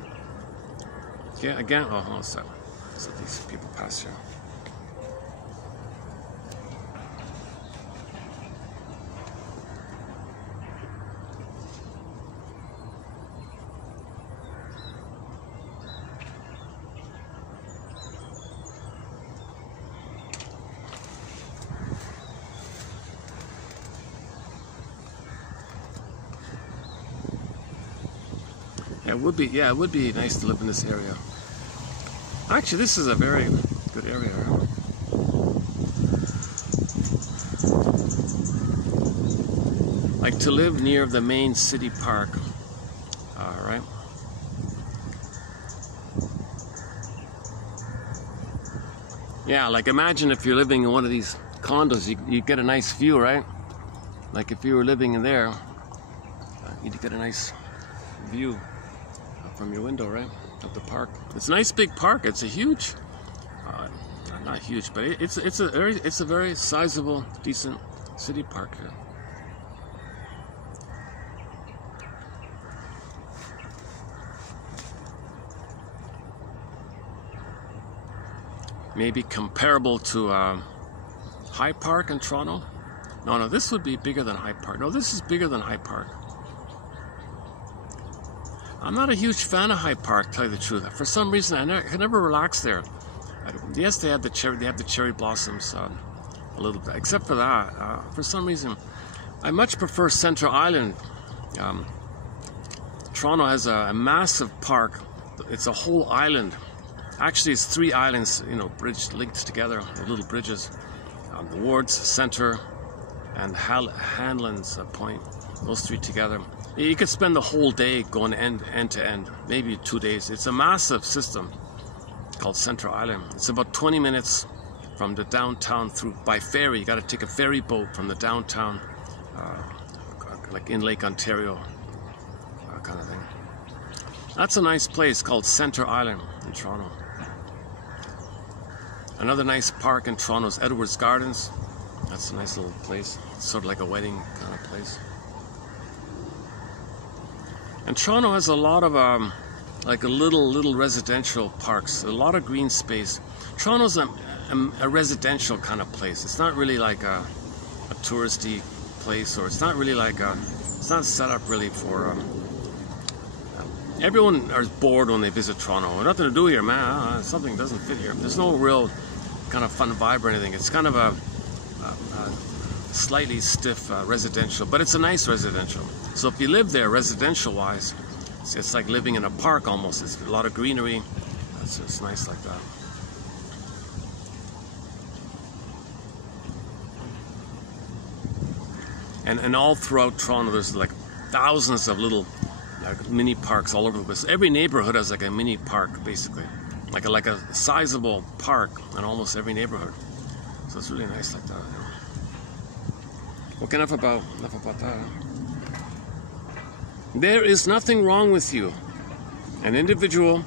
Okay, again, hold on a second. So these people pass here. Yeah, it would be nice to live in this area. Actually, this is a very good area. Like to live near the main city park. Alright. Yeah, like imagine if you're living in one of these condos, you get a nice view, right? Like if you were living in there, you'd get a nice view from your window, right, of the park. It's a nice big park. It's a huge, not huge, but it's a very sizable, decent city park here. Maybe comparable to High Park in Toronto. No, this would be bigger than High Park. No, this is bigger than High Park. I'm not a huge fan of High Park, to tell you the truth. For some reason, I could never relax there. Yes, they have the cherry blossoms a little bit. Except for that, for some reason, I much prefer Central Island. Toronto has a massive park. It's a whole island. Actually, it's 3 islands, bridge linked together, little bridges. The Wards, Center, and Hanlon's Point. Those 3 together. You could spend the whole day going end to end, maybe 2 days. It's a massive system called Central Island. It's about 20 minutes from the downtown by ferry. You got to take a ferry boat from the downtown, like in Lake Ontario, kind of thing. That's a nice place called Center Island in Toronto. Another nice park in Toronto is Edwards Gardens. That's a nice little place. It's sort of like a wedding kind of place. And Toronto has a lot of like a little residential parks, a lot of green space. Toronto's a residential kind of place. It's not really like a touristy place, or it's not really like it's not set up really for. Everyone is bored when they visit Toronto. Nothing to do here, man. Something doesn't fit here. There's no real kind of fun vibe or anything. It's kind of a slightly stiff residential, but it's a nice residential. So if you live there residential-wise, it's like living in a park almost. It's a lot of greenery. It's nice like that. And all throughout Toronto, there's like thousands of little mini parks all over the place. Every neighborhood has like a mini park, basically, like a sizable park in almost every neighborhood. So it's really nice like that. Okay, enough about that. There is nothing wrong with you, an individual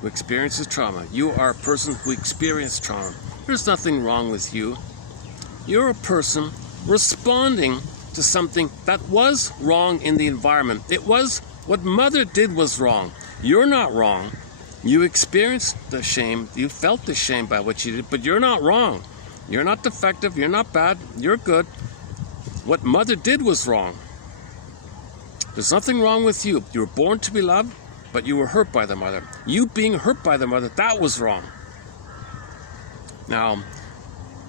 who experiences trauma. You are a person who experienced trauma. There's nothing wrong with you. You're a person responding to something that was wrong in the environment. It was what mother did was wrong. You're not wrong. You experienced the shame. You felt the shame by what you did, but you're not wrong. You're not defective. You're not bad. You're good. What mother did was wrong. There's nothing wrong with you. You were born to be loved, but you were hurt by the mother. You being hurt by the mother, that was wrong. Now,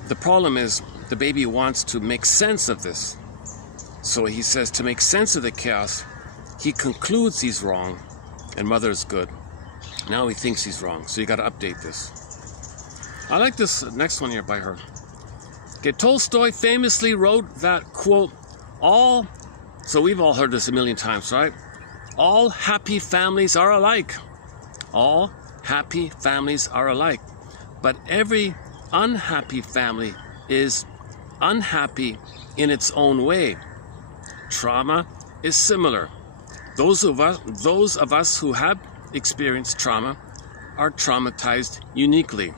the problem is the baby wants to make sense of this. So he says to make sense of the chaos, he concludes he's wrong and mother is good. Now he thinks he's wrong. So you got to update this. I like this next one here by her. Okay, Tolstoy famously wrote that, quote, so we've all heard this a million times, right? All happy families are alike. All happy families are alike. But every unhappy family is unhappy in its own way. Trauma is similar. Those of us who have experienced trauma are traumatized uniquely.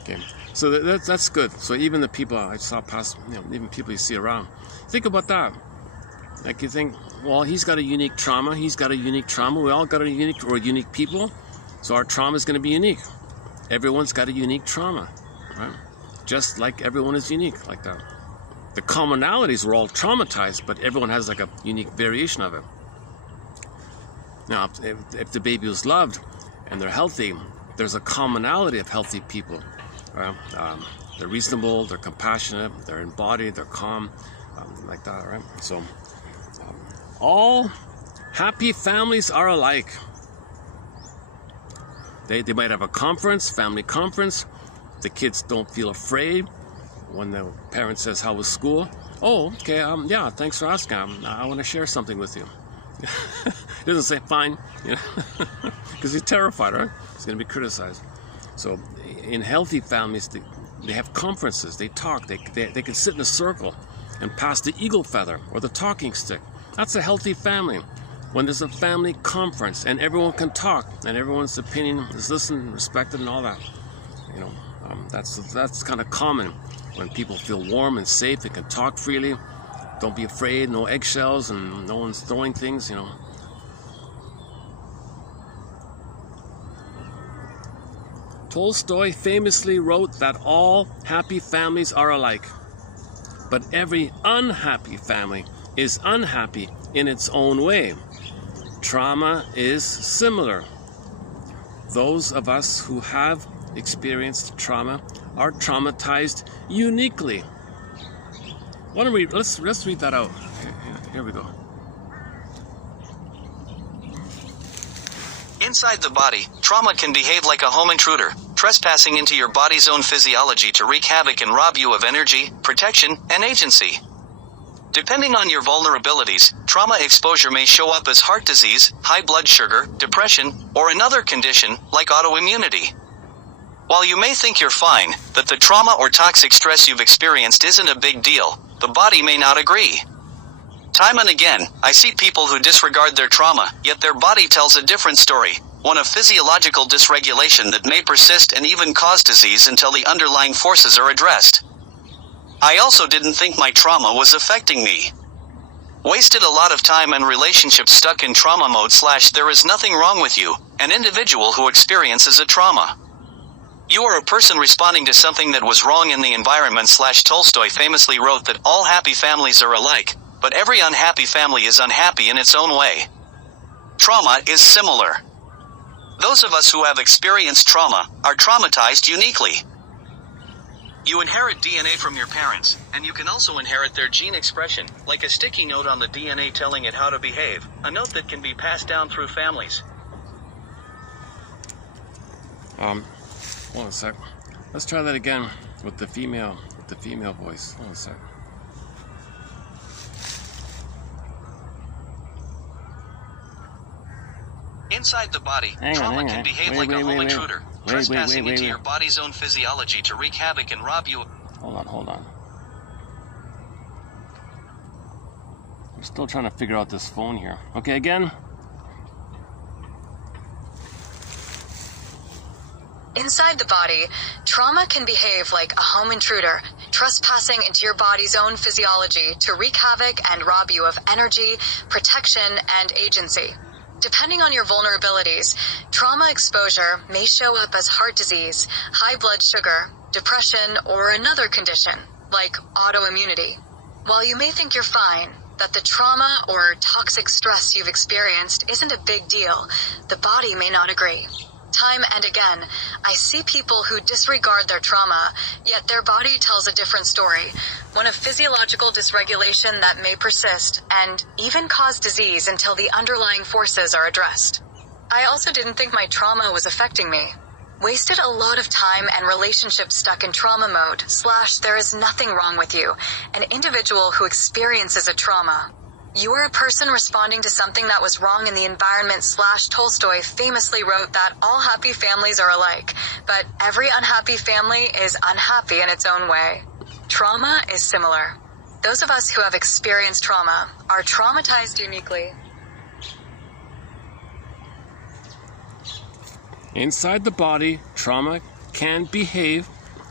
Okay, so that's good. So even the people I saw pass, even people you see around, think about that. Like you think, well, he's got a unique trauma. He's got a unique trauma. We all got we're unique people. So our trauma is going to be unique. Everyone's got a unique trauma, right? Just like everyone is unique like that. The commonalities were all traumatized, but everyone has like a unique variation of it. Now, if the baby was loved and they're healthy, there's a commonality of healthy people. Right? They're reasonable, they're compassionate, they're embodied, they're calm, like that, right? So, all happy families are alike. They might have a conference, family conference. The kids don't feel afraid when the parent says, "How was school?" "Oh, okay, yeah, thanks for asking. I want to share something with you." He doesn't say, "Fine," because he's terrified, right? He's going to be criticized. So in healthy families, they have conferences, they talk, they can sit in a circle and pass the eagle feather or the talking stick. That's a healthy family. When there's a family conference and everyone can talk and everyone's opinion is listened, respected, and all that, that's kind of common. When people feel warm and safe, they can talk freely. Don't be afraid, no eggshells, and no one's throwing things, Tolstoy famously wrote that all happy families are alike, but every unhappy family is unhappy in its own way. Trauma is similar. Those of us who have experienced trauma are traumatized uniquely. Let's read that out. Here we go. Inside the body, trauma can behave like a home intruder, trespassing into your body's own physiology to wreak havoc and rob you of energy, protection, and agency. Depending on your vulnerabilities, trauma exposure may show up as heart disease, high blood sugar, depression, or another condition like autoimmunity. While you may think you're fine, that the trauma or toxic stress you've experienced isn't a big deal, the body may not agree. Time and again, I see people who disregard their trauma, yet their body tells a different story, one of physiological dysregulation that may persist and even cause disease until the underlying forces are addressed. I also didn't think my trauma was affecting me. Wasted a lot of time and relationships stuck in trauma mode / there is nothing wrong with you, an individual who experiences a trauma. You are a person responding to something that was wrong in the environment / Tolstoy famously wrote that all happy families are alike, but every unhappy family is unhappy in its own way. Trauma is similar. Those of us who have experienced trauma are traumatized uniquely. You inherit DNA from your parents, and you can also inherit their gene expression, like a sticky note on the DNA telling it how to behave, a note that can be passed down through families. Hold on a sec. Let's try that again with the female voice. Hold on a sec. Inside the body, trauma can behave like a home intruder, trespassing into your body's own physiology to wreak havoc and rob you. Hold on. I'm still trying to figure out this phone here. Okay, again. Inside the body, trauma can behave like a home intruder, trespassing into your body's own physiology to wreak havoc and rob you of energy, protection, and agency. Depending on your vulnerabilities, trauma exposure may show up as heart disease, high blood sugar, depression, or another condition, like autoimmunity. While you may think you're fine, that the trauma or toxic stress you've experienced isn't a big deal, the body may not agree. Time and again, I see people who disregard their trauma, yet their body tells a different story, one of physiological dysregulation that may persist and even cause disease until the underlying forces are addressed. I also didn't think my trauma was affecting me. Wasted a lot of time and relationships stuck in trauma mode / there is nothing wrong with you, an individual who experiences a trauma. You are a person responding to something that was wrong in the environment / Tolstoy famously wrote that all happy families are alike, but every unhappy family is unhappy in its own way. Trauma is similar. Those of us who have experienced trauma are traumatized uniquely. Inside the body, trauma can behave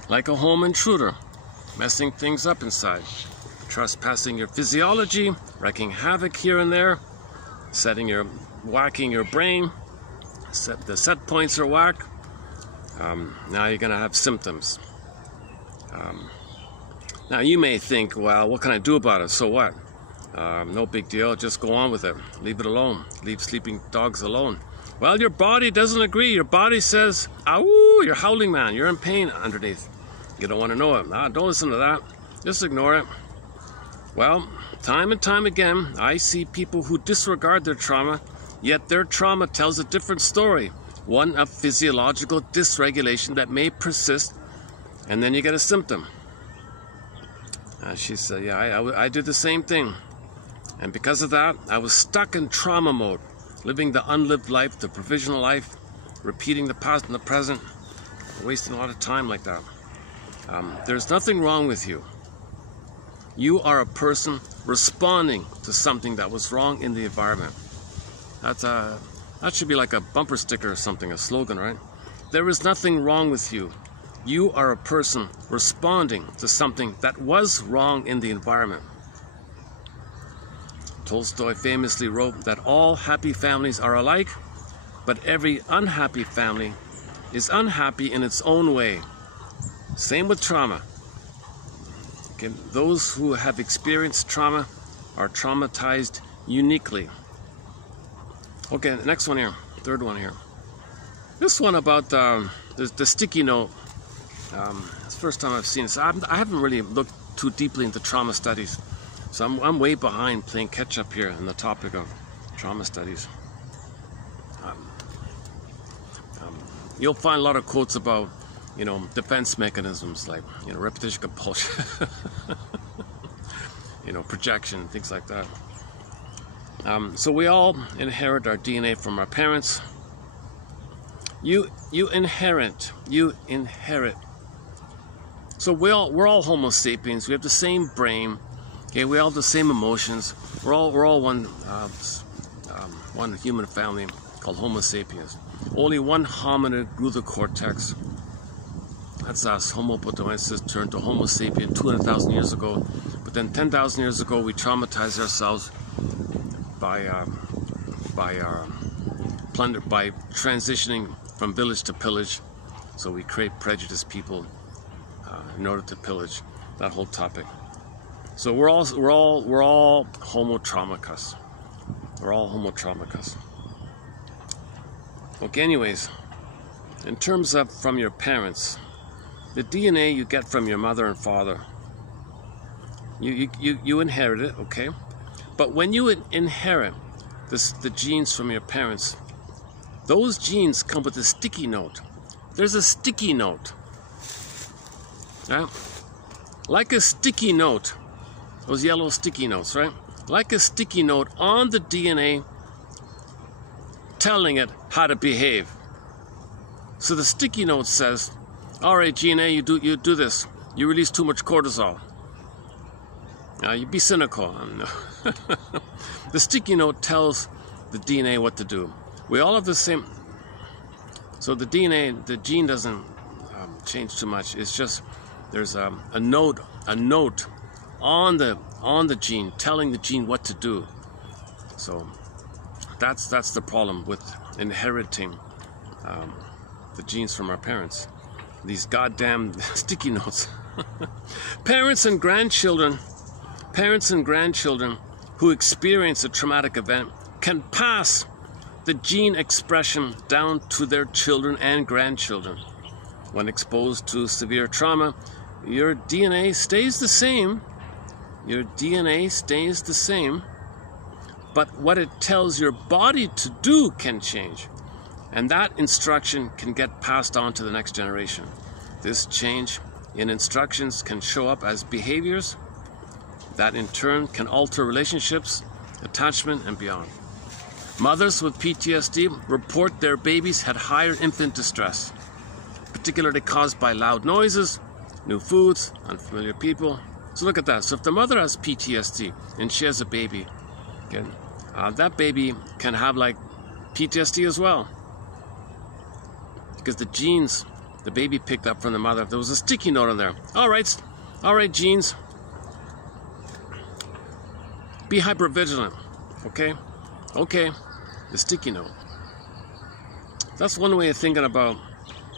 like a home intruder, messing things up inside. Trespassing your physiology, wreaking havoc here and there, whacking your brain, the set points are whacked. Now you're gonna have symptoms. Now you may think, well, what can I do about it? So what? No big deal, just go on with it. Leave it alone. Leave sleeping dogs alone. Well, your body doesn't agree. Your body says, "Ow, you're howling, man. You're in pain underneath." You don't want to know it. Don't listen to that. Just ignore it. Well, time and time again, I see people who disregard their trauma, yet their trauma tells a different story, one of physiological dysregulation that may persist, and then you get a symptom. She said, yeah, I did the same thing. And because of that, I was stuck in trauma mode, living the unlived life, the provisional life, repeating the past and the present, wasting a lot of time like that. There's nothing wrong with you. You are a person responding to something that was wrong in the environment. That should be like a bumper sticker or something, a slogan, right? There is nothing wrong with you. You are a person responding to something that was wrong in the environment. Tolstoy famously wrote that all happy families are alike, but every unhappy family is unhappy in its own way. Same with trauma. Okay, those who have experienced trauma are traumatized uniquely. Okay, next one here, third one here. This one about the sticky note. It's the first time I've seen it. So I haven't really looked too deeply into trauma studies. So I'm way behind playing catch up here on the topic of trauma studies. You'll find a lot of quotes about, defense mechanisms like, repetition compulsion, projection, things like that. So we all inherit our DNA from our parents. You inherit. So we're all Homo sapiens. We have the same brain. Okay, we all have the same emotions. We're all one human family called Homo sapiens. Only one hominid grew the cortex. That's us. Homo botoensis turned to Homo sapien 200,000 years ago. But then 10,000 years ago, we traumatized ourselves by transitioning from village to pillage. So we create prejudiced people in order to pillage. That whole topic. So we're all Homo traumacus. We're all Homo traumacus. Okay. Anyways, in terms of from your parents, the DNA you get from your mother and father, you inherit it, okay? But when you inherit the genes from your parents, those genes come with a sticky note. There's a sticky note. Right? Like a sticky note. Those yellow sticky notes, right? Like a sticky note on the DNA telling it how to behave. So the sticky note says, all right, DNA, you do this. You release too much cortisol. You be cynical. The sticky note tells the DNA what to do. We all have the same. So the DNA, the gene doesn't change too much. It's just there's a note on the gene telling the gene what to do. So that's the problem with inheriting the genes from our parents. These goddamn sticky notes. Parents and grandchildren who experience a traumatic event can pass the gene expression down to their children and grandchildren. When exposed to severe trauma, your DNA stays the same. Your DNA stays the same, but what it tells your body to do can change. And that instruction can get passed on to the next generation. This change in instructions can show up as behaviors that in turn can alter relationships, attachment, and beyond. Mothers with PTSD report their babies had higher infant distress, particularly caused by loud noises, new foods, unfamiliar people. So look at that. So if the mother has PTSD and she has a baby, okay, that baby can have like PTSD as well. Because the genes the baby picked up from the mother, there was a sticky note on there. All right, genes. Be hypervigilant, okay? Okay, the sticky note. That's one way of thinking about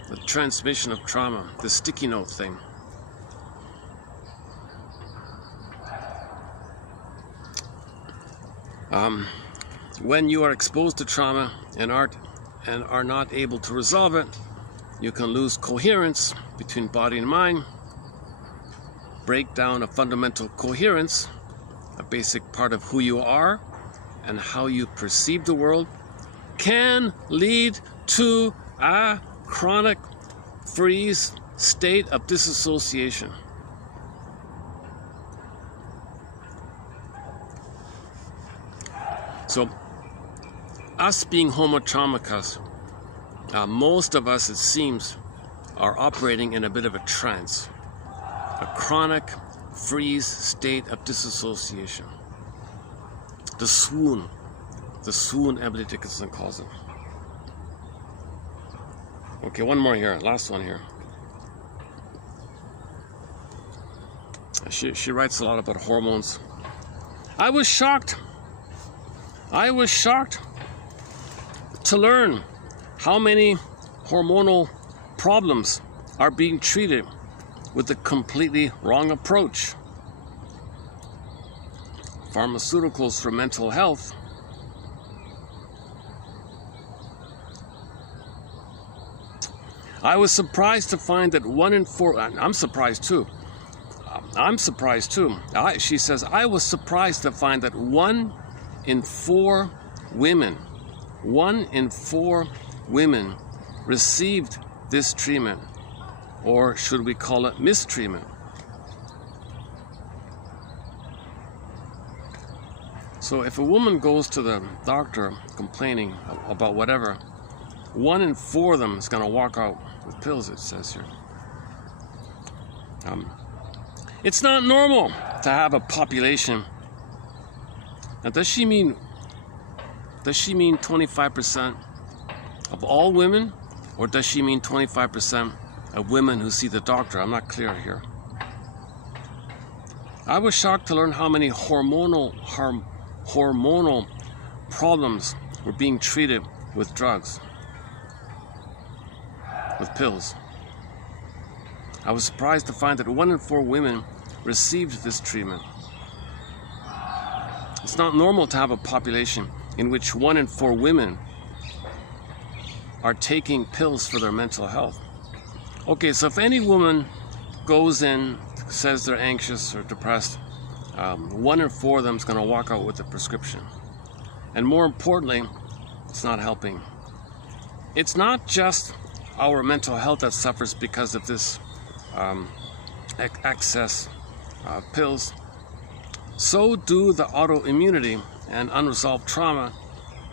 the transmission of trauma, the sticky note thing. When you are exposed to trauma and are not able to resolve it, you can lose coherence between body and mind, break down a fundamental coherence, a basic part of who you are and how you perceive the world, can lead to a chronic freeze state of disassociation. So, us being Homo traumacus, most of us, it seems, are operating in a bit of a trance, a chronic freeze state of disassociation. The swoon, Emily Dickinson calls it. Okay, one more here, last one here. She writes a lot about hormones. I was shocked to learn how many hormonal problems are being treated with a completely wrong approach. Pharmaceuticals for mental health. I was surprised to find that 1 in 4, I'm surprised too. She says, I was surprised to find that 1 in 4 women received this treatment, or should we call it mistreatment. So if a woman goes to the doctor complaining about whatever, 1 in 4 of them is going to walk out with pills, it says here. It's not normal to have a population. Now, does she mean 25% of all women, or does she mean 25% of women who see the doctor? I'm not clear here. I was shocked to learn how many hormonal problems were being treated with drugs, with pills. I was surprised to find that 1 in 4 women received this treatment. It's not normal to have a population in which 1 in 4 women are taking pills for their mental health. Okay, so if any woman goes in, says they're anxious or depressed, 1 in 4 of them is going to walk out with a prescription. And more importantly, it's not helping. It's not just our mental health that suffers because of this excess pills. So do the autoimmunity and unresolved trauma,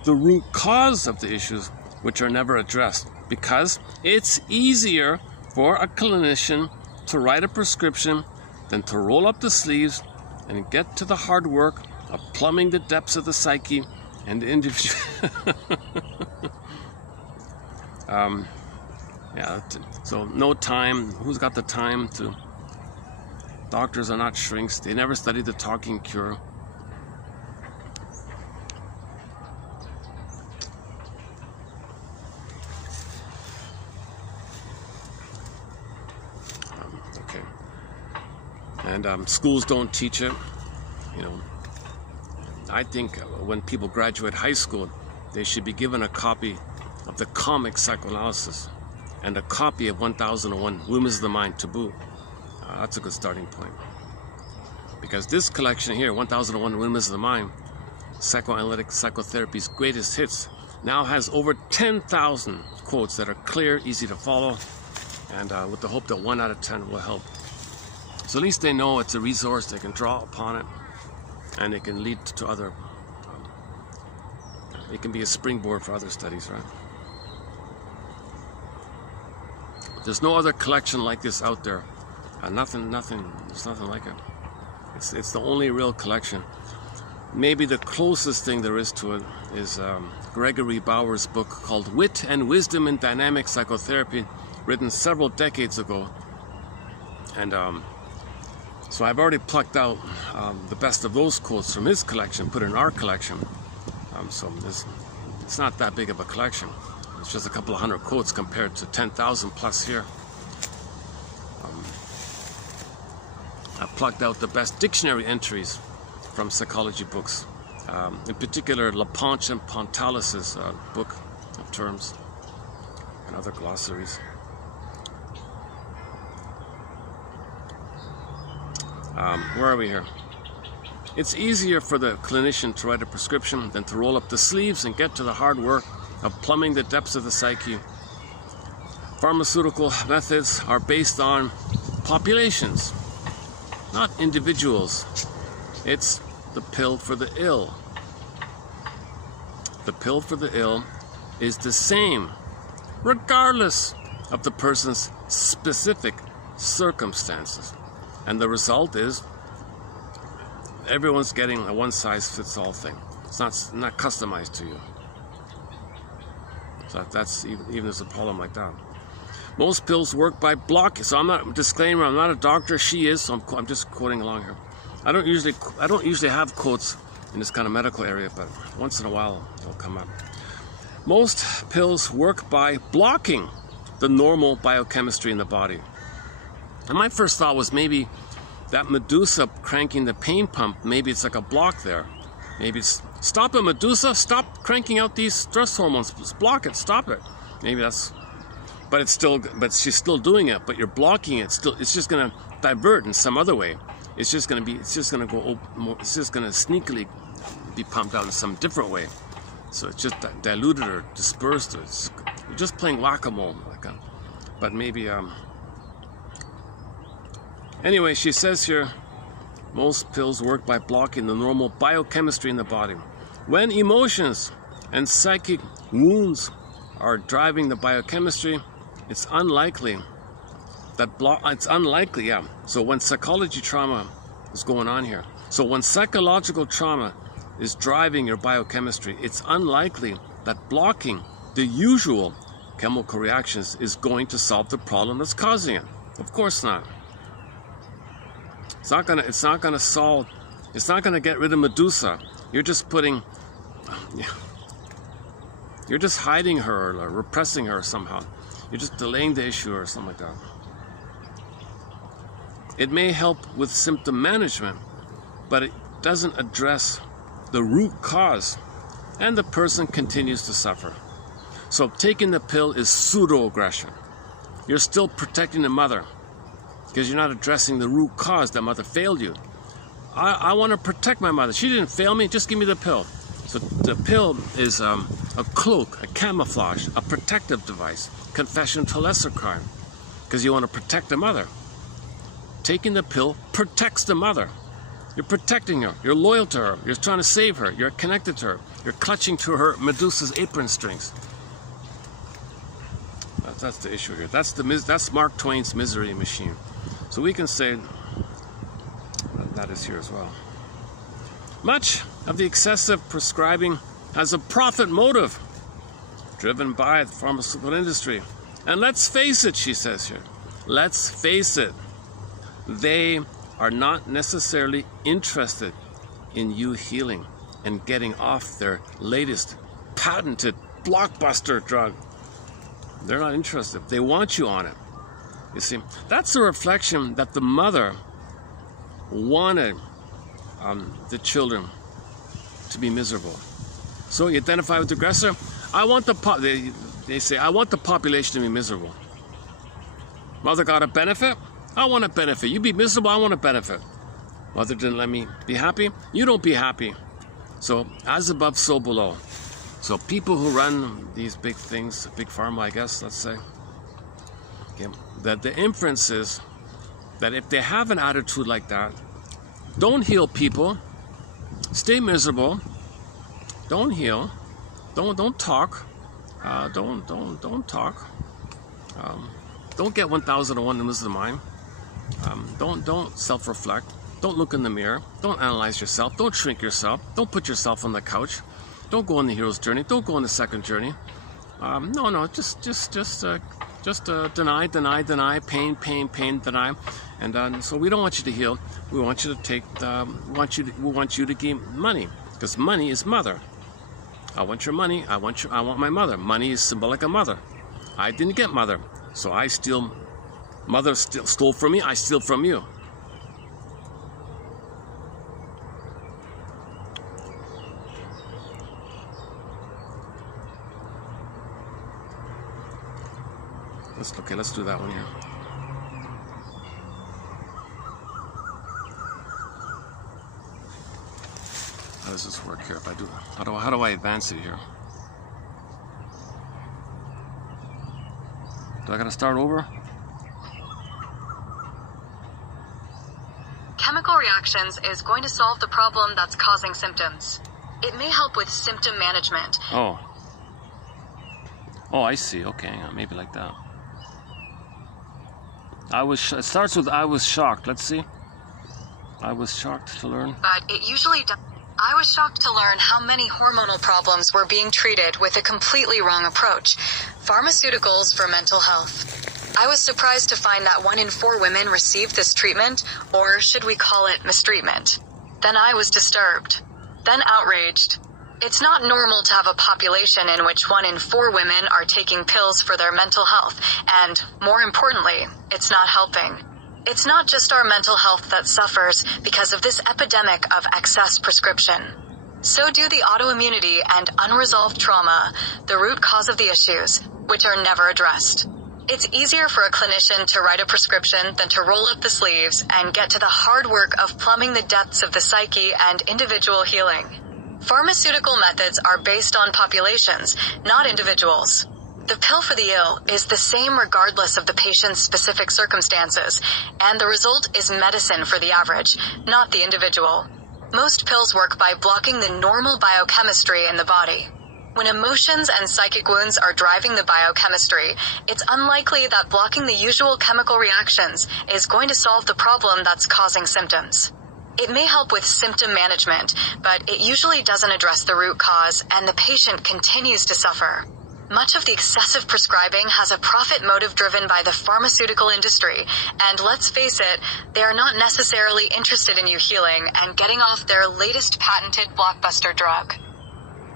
the root cause of the issues, which are never addressed, because it's easier for a clinician to write a prescription than to roll up the sleeves and get to the hard work of plumbing the depths of the psyche and the individual. So no time. Who's got the time to? Doctors are not shrinks. They never studied the talking cure. Okay. And schools don't teach it. You know, I think when people graduate high school, they should be given a copy of the comic Psychoanalysis and a copy of 1001 Windmills of the Mind to boot. That's a good starting point. Because this collection here, 1001 Windmills of the Mind, Psychoanalytic Psychotherapy's Greatest Hits, now has over 10,000 quotes that are clear, easy to follow, and with the hope that 1 out of 10 will help. So at least they know it's a resource, they can draw upon it, and it can lead to other, it can be a springboard for other studies, right? There's no other collection like this out there. There's nothing like it. It's the only real collection. Maybe the closest thing there is to it is Gregory Bauer's book called Wit and Wisdom in Dynamic Psychotherapy, written several decades ago. And so I've already plucked out the best of those quotes from his collection, put in our collection. So it's not that big of a collection. It's just a couple of hundred quotes compared to 10,000 plus here. I plucked out the best dictionary entries from psychology books, in particular LaPonche and Pontalis' book of terms and other glossaries. Where are we here? It's easier for the clinician to write a prescription than to roll up the sleeves and get to the hard work of plumbing the depths of the psyche. Pharmaceutical methods are based on populations, not individuals. It's the pill for the ill. The pill for the ill is the same, regardless of the person's specific circumstances. And the result is everyone's getting a one-size-fits-all thing. It's not customized to you. So that's even there's a problem like that. Most pills work by blocking. So I'm not, disclaimer, I'm not a doctor. She is, so I'm just quoting along here. I don't usually have quotes in this kind of medical area, but once in a while it'll come up. Most pills work by blocking the normal biochemistry in the body. And my first thought was maybe that Medusa cranking the pain pump, maybe it's like a block there. Maybe it's, stop it, Medusa, stop cranking out these stress hormones, just block it, stop it. Maybe that's, but she's still doing it, but you're blocking it still. It's just gonna divert in some other way. It's just gonna sneakily be pumped out in some different way. So it's just diluted or dispersed. You're just playing whack-a-mole, but maybe, anyway, she says here, most pills work by blocking the normal biochemistry in the body. When emotions and psychic wounds are driving the biochemistry, it's unlikely that yeah. So when psychology trauma is going on here, so when psychological trauma is driving your biochemistry, it's unlikely that blocking the usual chemical reactions is going to solve the problem that's causing it. Of course not. It's not gonna get rid of Medusa. You're just hiding her or repressing her somehow. You're just delaying the issue or something like that. It may help with symptom management, but it doesn't address the root cause, and the person continues to suffer. So taking the pill is pseudo-aggression. You're still protecting the mother because you're not addressing the root cause. That mother failed you. I want to protect my mother. She didn't fail me. Just give me the pill. So the pill is a cloak, a camouflage, a protective device, confession to lesser crime, because you want to protect the mother. Taking the pill protects the mother. You're protecting her. You're loyal to her. You're trying to save her. You're connected to her. You're clutching to her Medusa's apron strings. That's the issue here. That's Mark Twain's misery machine. So we can say that is here as well. Much of the excessive prescribing has a profit motive, driven by the pharmaceutical industry. And let's face it, she says here. Let's face it. They are not necessarily interested in you healing and getting off their latest patented blockbuster drug. They're not interested. They want you on it. You see, that's a reflection that the mother wanted the children to be miserable. So you identify with the aggressor. They say, I want the population to be miserable. Mother got a benefit. I want a benefit. You be miserable, I want a benefit. Mother didn't let me be happy. You don't be happy. So as above, so below. So people who run these big things, big pharma, I guess, let's say, okay, that the inference is that if they have an attitude like that, don't heal people, stay miserable, don't heal, don't talk, don't talk, don't get 1001 images of mind. Don't self-reflect. Don't look in the mirror. Don't analyze yourself. Don't shrink yourself. Don't put yourself on the couch. Don't go on the hero's journey. Don't go on the second journey. Just deny, pain, deny. And so we don't want you to heal. We want you to take. We want you to gain money, because money is mother. I want your money. I want my mother. Money is symbolic of mother. I didn't get mother, so I steal. Mother stole from me, I steal from you. Let's do that one here. How does this work here? If I do, how do I advance it here? Do I gotta start over? Chemical reactions is going to solve the problem that's causing symptoms. It may help with symptom management. Oh, I see. Okay, maybe like that. It starts with I was shocked. Let's see. I was shocked to learn. But it usually does. I was shocked to learn how many hormonal problems were being treated with a completely wrong approach. Pharmaceuticals for mental health. I was surprised to find that 1 in 4 women received this treatment, or should we call it mistreatment. Then I was disturbed. Then outraged. It's not normal to have a population in which 1 in 4 women are taking pills for their mental health, and, more importantly, it's not helping. It's not just our mental health that suffers because of this epidemic of excess prescription. So do the autoimmunity and unresolved trauma, the root cause of the issues, which are never addressed. It's easier for a clinician to write a prescription than to roll up the sleeves and get to the hard work of plumbing the depths of the psyche and individual healing. Pharmaceutical methods are based on populations, not individuals. The pill for the ill is the same regardless of the patient's specific circumstances, and the result is medicine for the average, not the individual. Most pills work by blocking the normal biochemistry in the body. When emotions and psychic wounds are driving the biochemistry, it's unlikely that blocking the usual chemical reactions is going to solve the problem that's causing symptoms. It may help with symptom management, but it usually doesn't address the root cause, and the patient continues to suffer. Much of the excessive prescribing has a profit motive driven by the pharmaceutical industry, and let's face it, they are not necessarily interested in you healing and getting off their latest patented blockbuster drug.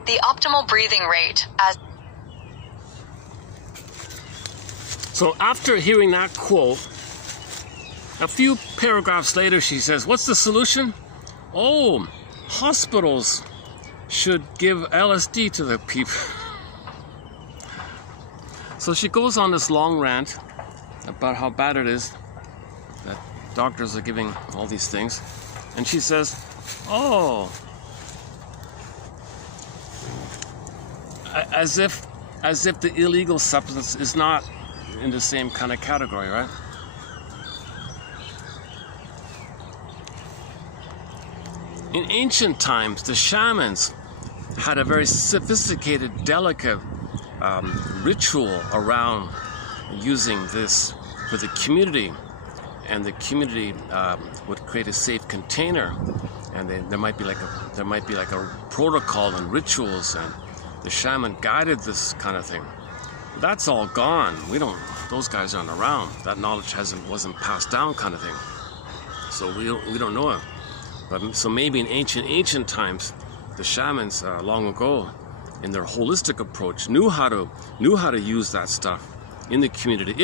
The optimal breathing rate as So after hearing that quote, a few paragraphs later she says, what's the solution? Oh, hospitals should give LSD to the people. So she goes on this long rant about how bad it is that doctors are giving all these things. And she says, oh, as if the illegal substance is not in the same kind of category, right? In ancient times, the shamans had a very sophisticated, delicate ritual around using this for the community, and the community would create a safe container, and there might be like a protocol and rituals, and the shaman guided this kind of thing. That's all gone. Those guys aren't around. That knowledge wasn't passed down, kind of thing. So we don't know it. But so maybe in ancient times, the shamans long ago, in their holistic approach, knew how to use that stuff in the community.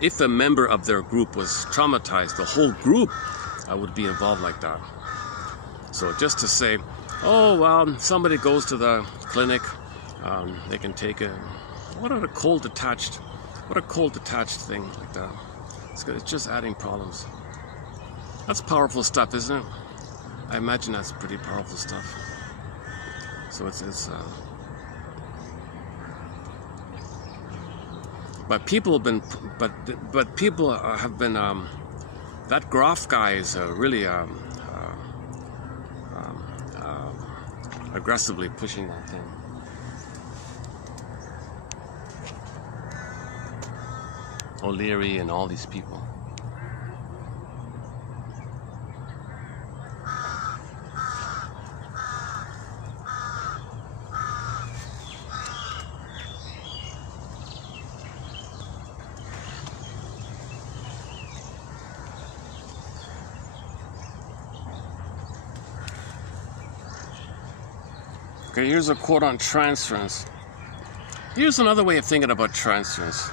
If a member of their group was traumatized, the whole group would be involved like that. So just to say, oh well, somebody goes to the clinic, they can take a a cold detached thing like that. It's just adding problems. That's powerful stuff, isn't it? I imagine that's pretty powerful stuff. So but people have been, that Groff guy is really aggressively pushing that thing. O'Leary and all these people. Okay, here's a quote on transference. Here's another way of thinking about transference.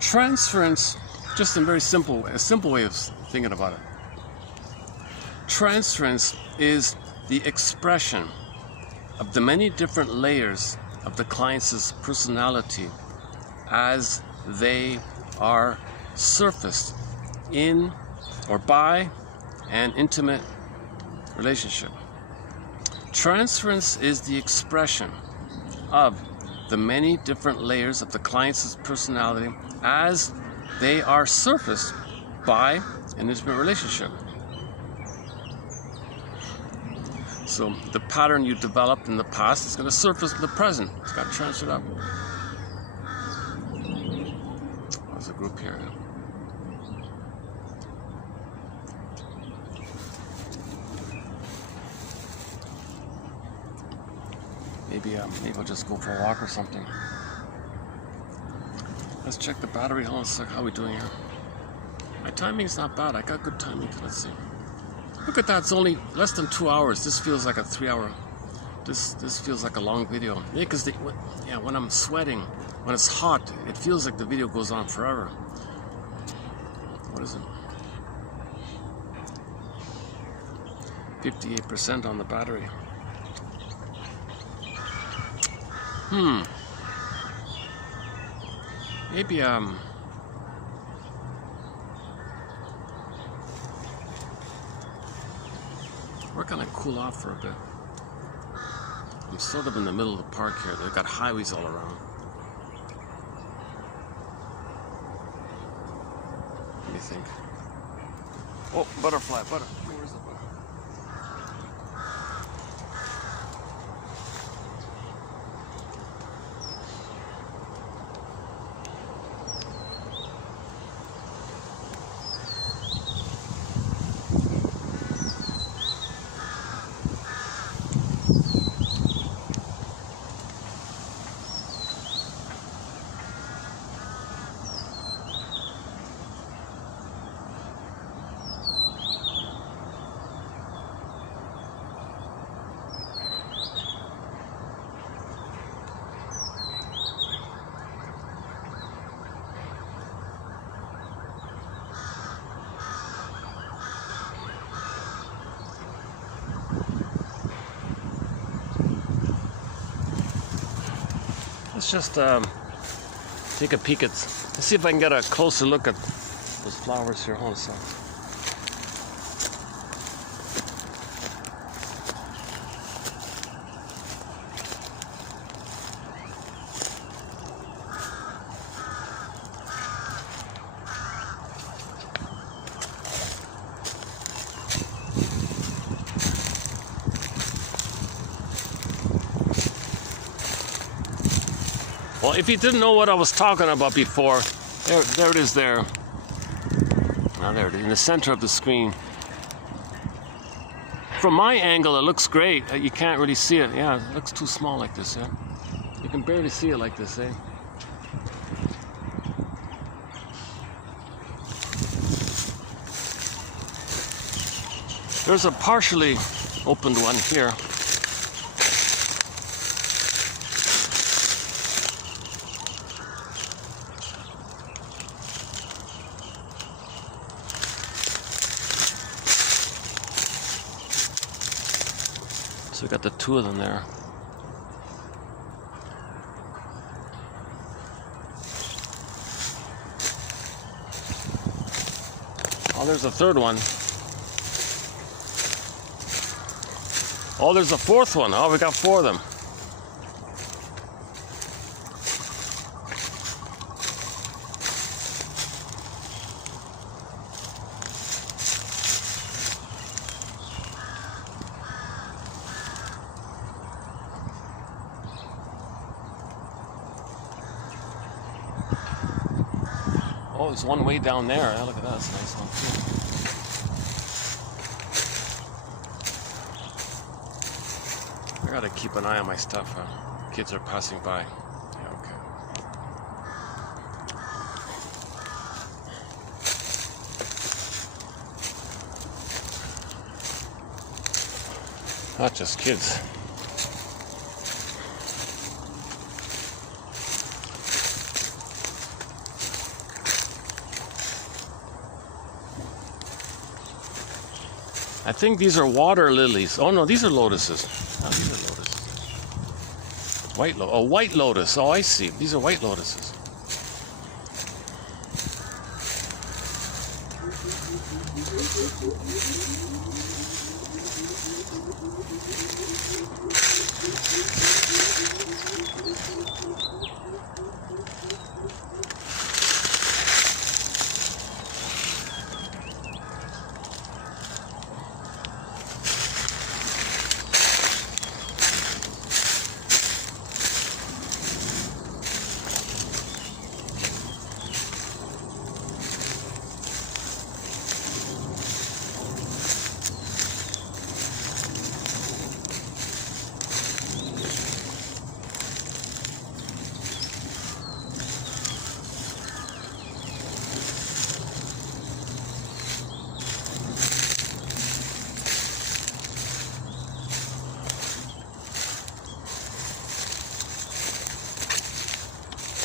Transference, just a simple way of thinking about it. Transference is the expression of the many different layers of the client's personality as they are surfaced in or by an intimate relationship. Transference is the expression of the many different layers of the client's personality as they are surfaced by an intimate relationship. So the pattern you developed in the past is going to surface in the present. It's got transferred up. There's a group here. Maybe I'll just go for a walk or something. Let's check the battery. Hold on a sec. How are we doing here? My timing's not bad. I got good timing. Let's see. Look at that. It's only less than 2 hours. This feels like a 3-hour. This feels like a long video. Yeah, because when I'm sweating, when it's hot, it feels like the video goes on forever. What is it? 58% on the battery. Maybe we're gonna cool off for a bit. I'm sort of in the middle of the park here. They've got highways all around. What do you think? Oh, butterfly, where's the butterfly? let's just take a peek at. Let's see if I can get a closer look at those flowers here. Hold on a second. Well, if you didn't know what I was talking about before, there it is there. Now there it is, in the center of the screen. From my angle, it looks great. You can't really see it. Yeah, it looks too small like this, yeah. You can barely see it like this, eh? There's a partially opened one here. So we got the two of them there. Oh, there's a third one. Oh, there's a fourth one. Oh, we got four of them. Oh, there's one way down there. Oh, look at that. That's a nice one, too. I gotta keep an eye on my stuff. Kids are passing by. Yeah, okay. Not just kids. I think these are water lilies. Oh no, these are lotuses. Oh, these are lotuses. White lotus. Oh, I see. These are white lotuses.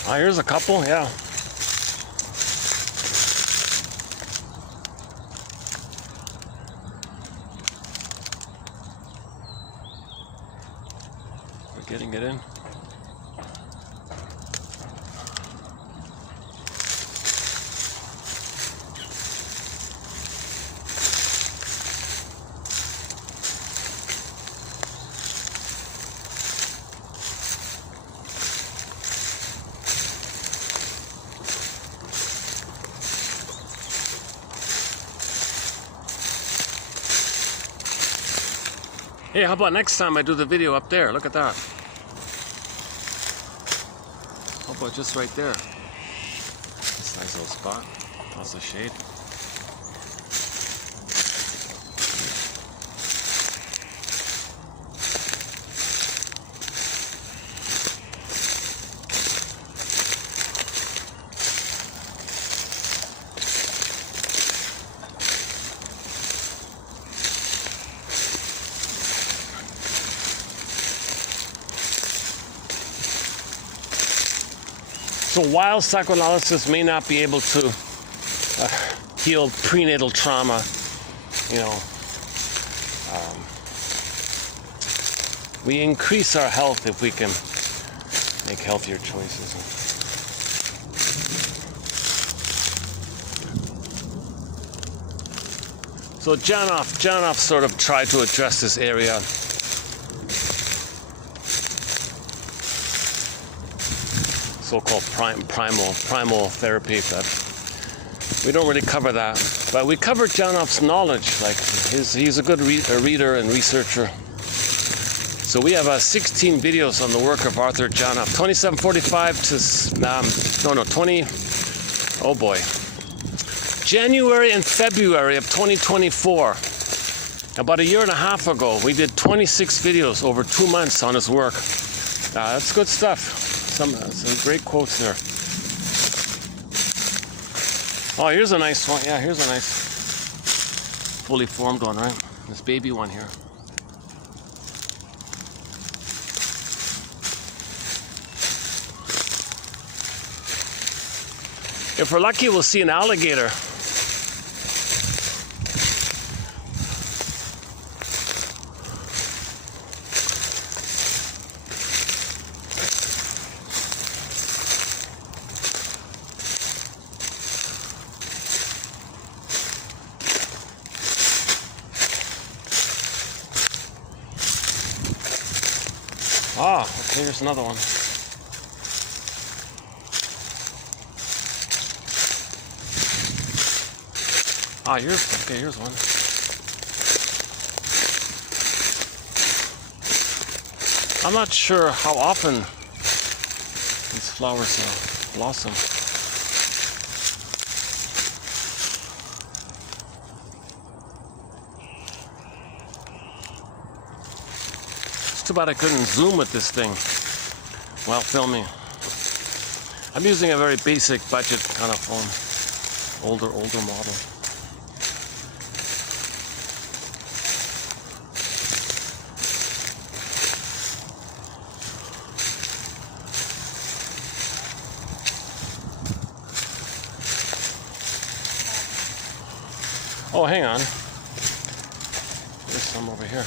Oh, here's a couple, yeah. We're getting it in. Hey, how about next time I do the video up there? Look at that. How about just right there? This nice little spot. Lots of shade. So while psychoanalysis may not be able to heal prenatal trauma, you know, we increase our health if we can make healthier choices. So Janoff sort of tried to address this area. So-called primal therapy. That we don't really cover that, but we covered Janoff's knowledge. Like he's a good reader and researcher. So we have 16 videos on the work of Arthur Janoff. 2745 to 20. Oh boy. January and February of 2024. About a year and a half ago, we did 26 videos over 2 months on his work. That's good stuff. Some great quotes there. Oh, here's a nice one. Yeah, here's a nice fully formed one, right? This baby one here. If we're lucky, we'll see an alligator. Ah, okay, here's another one. Ah, here's one. I'm not sure how often these flowers blossom. It's too bad I couldn't zoom with this thing while filming. I'm using a very basic budget kind of phone, older model. Oh, hang on. There's some over here.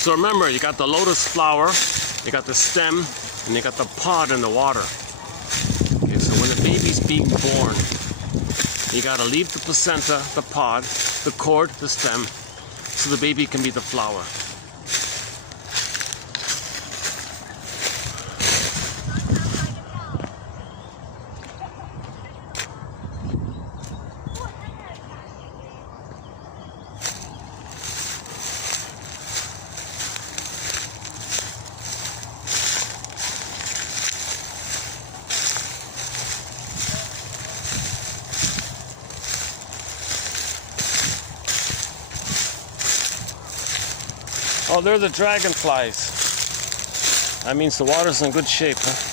So remember, you got the lotus flower, you got the stem, and you got the pod in the water. Okay, so when the baby's being born, you gotta leave the placenta, the pod, the cord, the stem, so the baby can be the flower. Oh, they're the dragonflies. That means the water's in good shape, huh?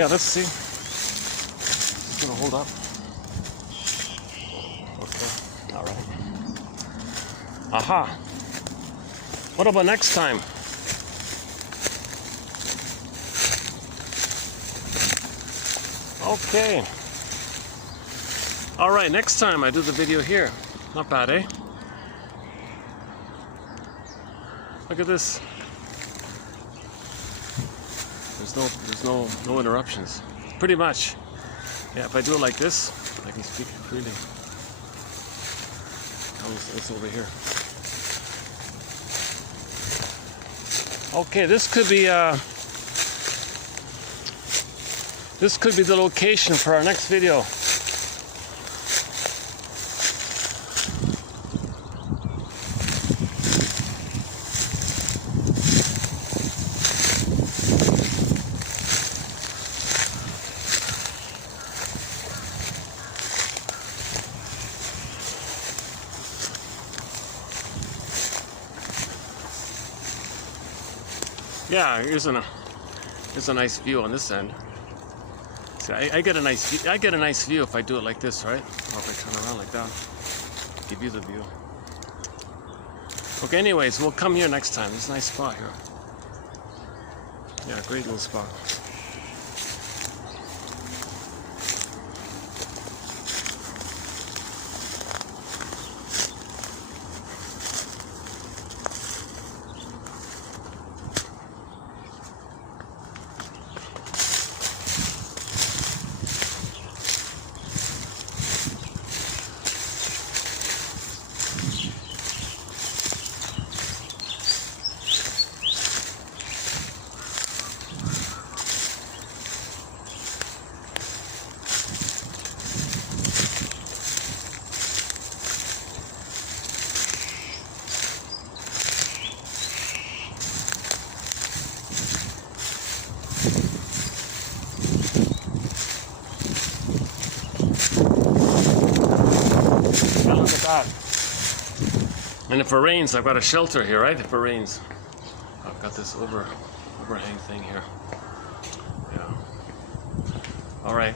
Yeah, let's see. It's gonna hold up. Okay, all right. Aha. What about next time? Okay. All right, next time I do the video here. Not bad, eh? Look at this. There's no interruptions. Pretty much. Yeah, if I do it like this, I can speak freely. What's over here? Okay, this could be the location for our next video. Yeah, here's a nice view on this end. See, I get a nice view if I do it like this, right? Or if I turn around like that, give you the view. Okay, anyways, we'll come here next time. It's a nice spot here. Yeah, great little spot. And if it rains, I've got a shelter here, right? If it rains, I've got this overhang thing here. Yeah. All right.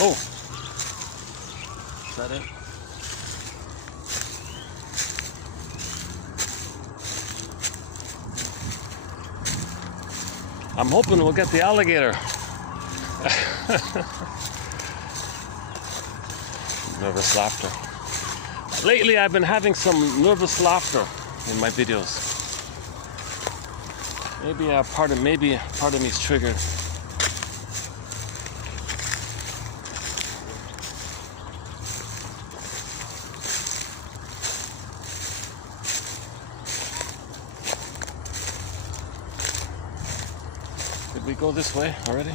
Oh, is that it? I'm hoping we'll get the alligator. Nervous laughter. Lately, I've been having some nervous laughter in my videos. Maybe part of me is triggered. Did we go this way already?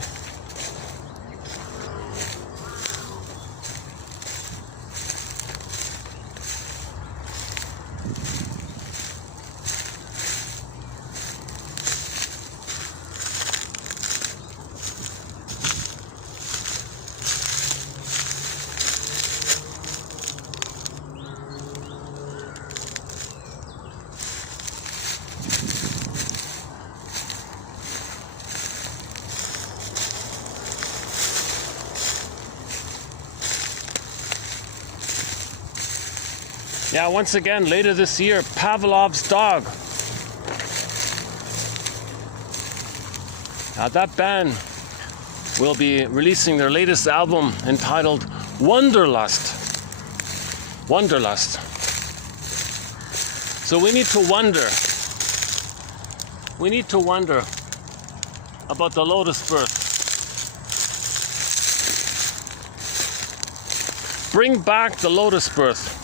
Yeah, once again, later this year, Pavlov's Dog. Now that band will be releasing their latest album entitled Wanderlust. Wanderlust. So we need to wonder. We need to wonder about the lotus birth. Bring back the lotus birth.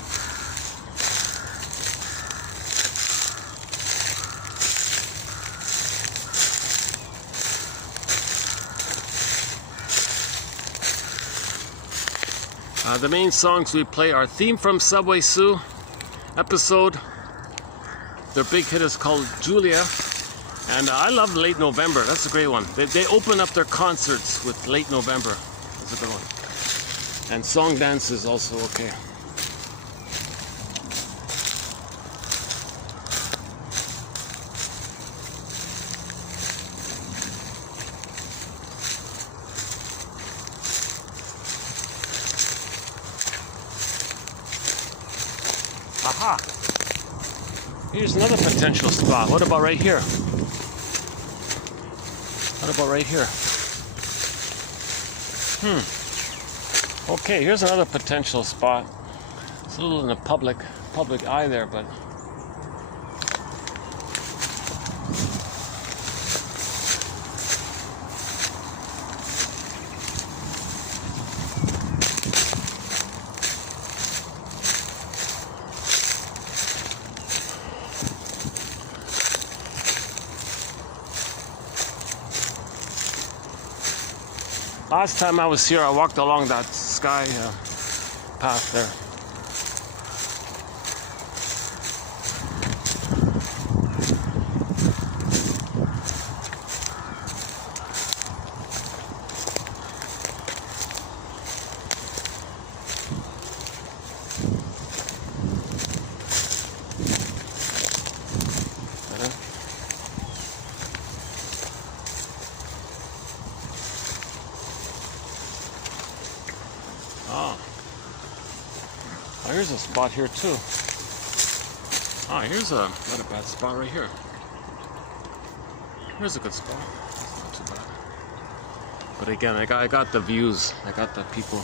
The main songs we play are Theme from Subway Sue, episode. Their big hit is called Julia. And I love Late November. That's a great one. They open up their concerts with Late November. That's a good one. And Song Dance is also okay. Aha! Here's another potential spot. What about right here? What about right here? Okay, here's another potential spot. It's a little in the public eye there, but last time I was here, I walked along that sky path there. Oh, here's a spot here too. Here's not a bad spot right here. Here's a good spot. It's not too bad. But again, I got the views. I got the people.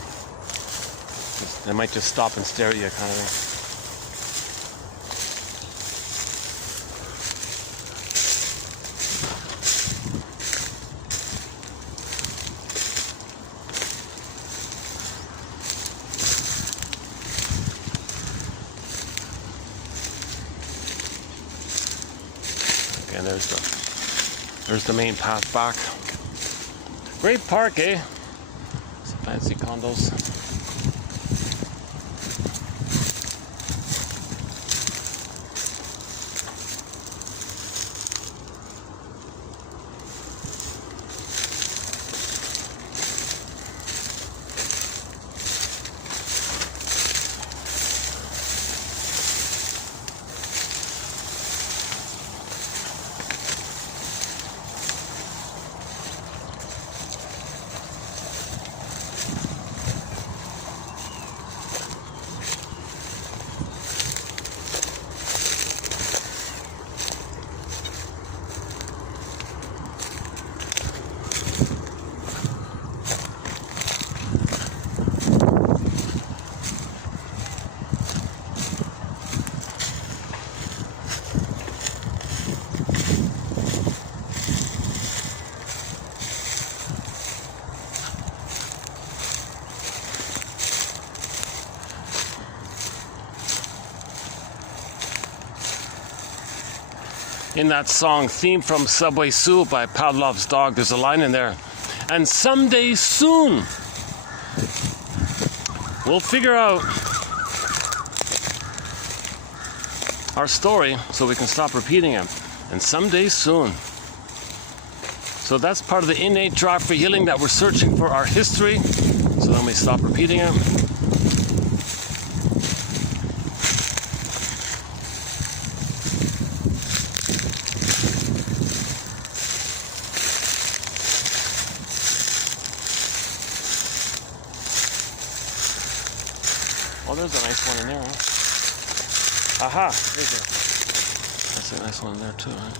They might just stop and stare at you, kind of thing. And there's the main path back. Great park, eh? Some fancy condos. In that song, Theme from Subway Sue by Pavlov's Dog, there's a line in there. And someday soon, we'll figure out our story so we can stop repeating it. And someday soon. So that's part of the innate drive for healing, that we're searching for our history so then we stop repeating it. Oh, there's a nice one in there, huh? Aha! That's a nice one in there too, right?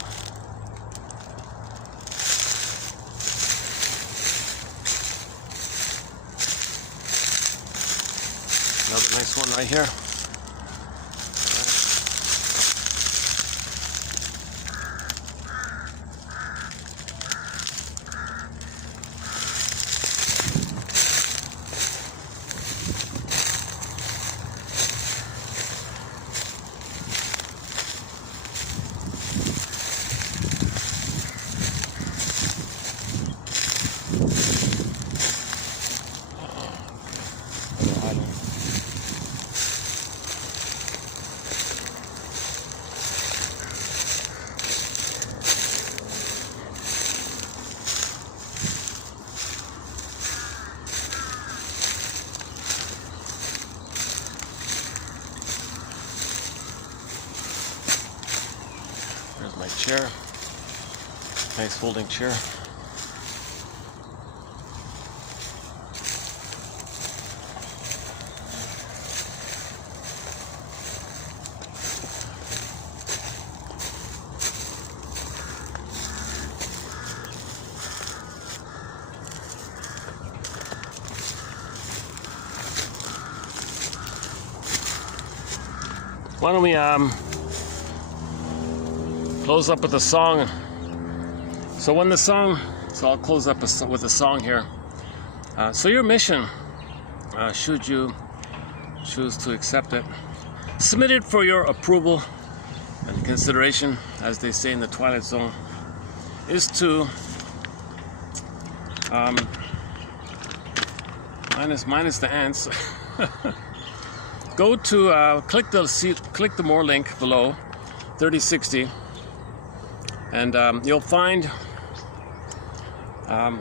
Another nice one right here. chair. Nice folding chair. Why don't we close up with a song? So I'll close up with a song here. So your mission, should you choose to accept it, submitted for your approval and consideration, as they say in the Twilight Zone, is to minus the ants. Go to click the more link below, 3060, and you'll find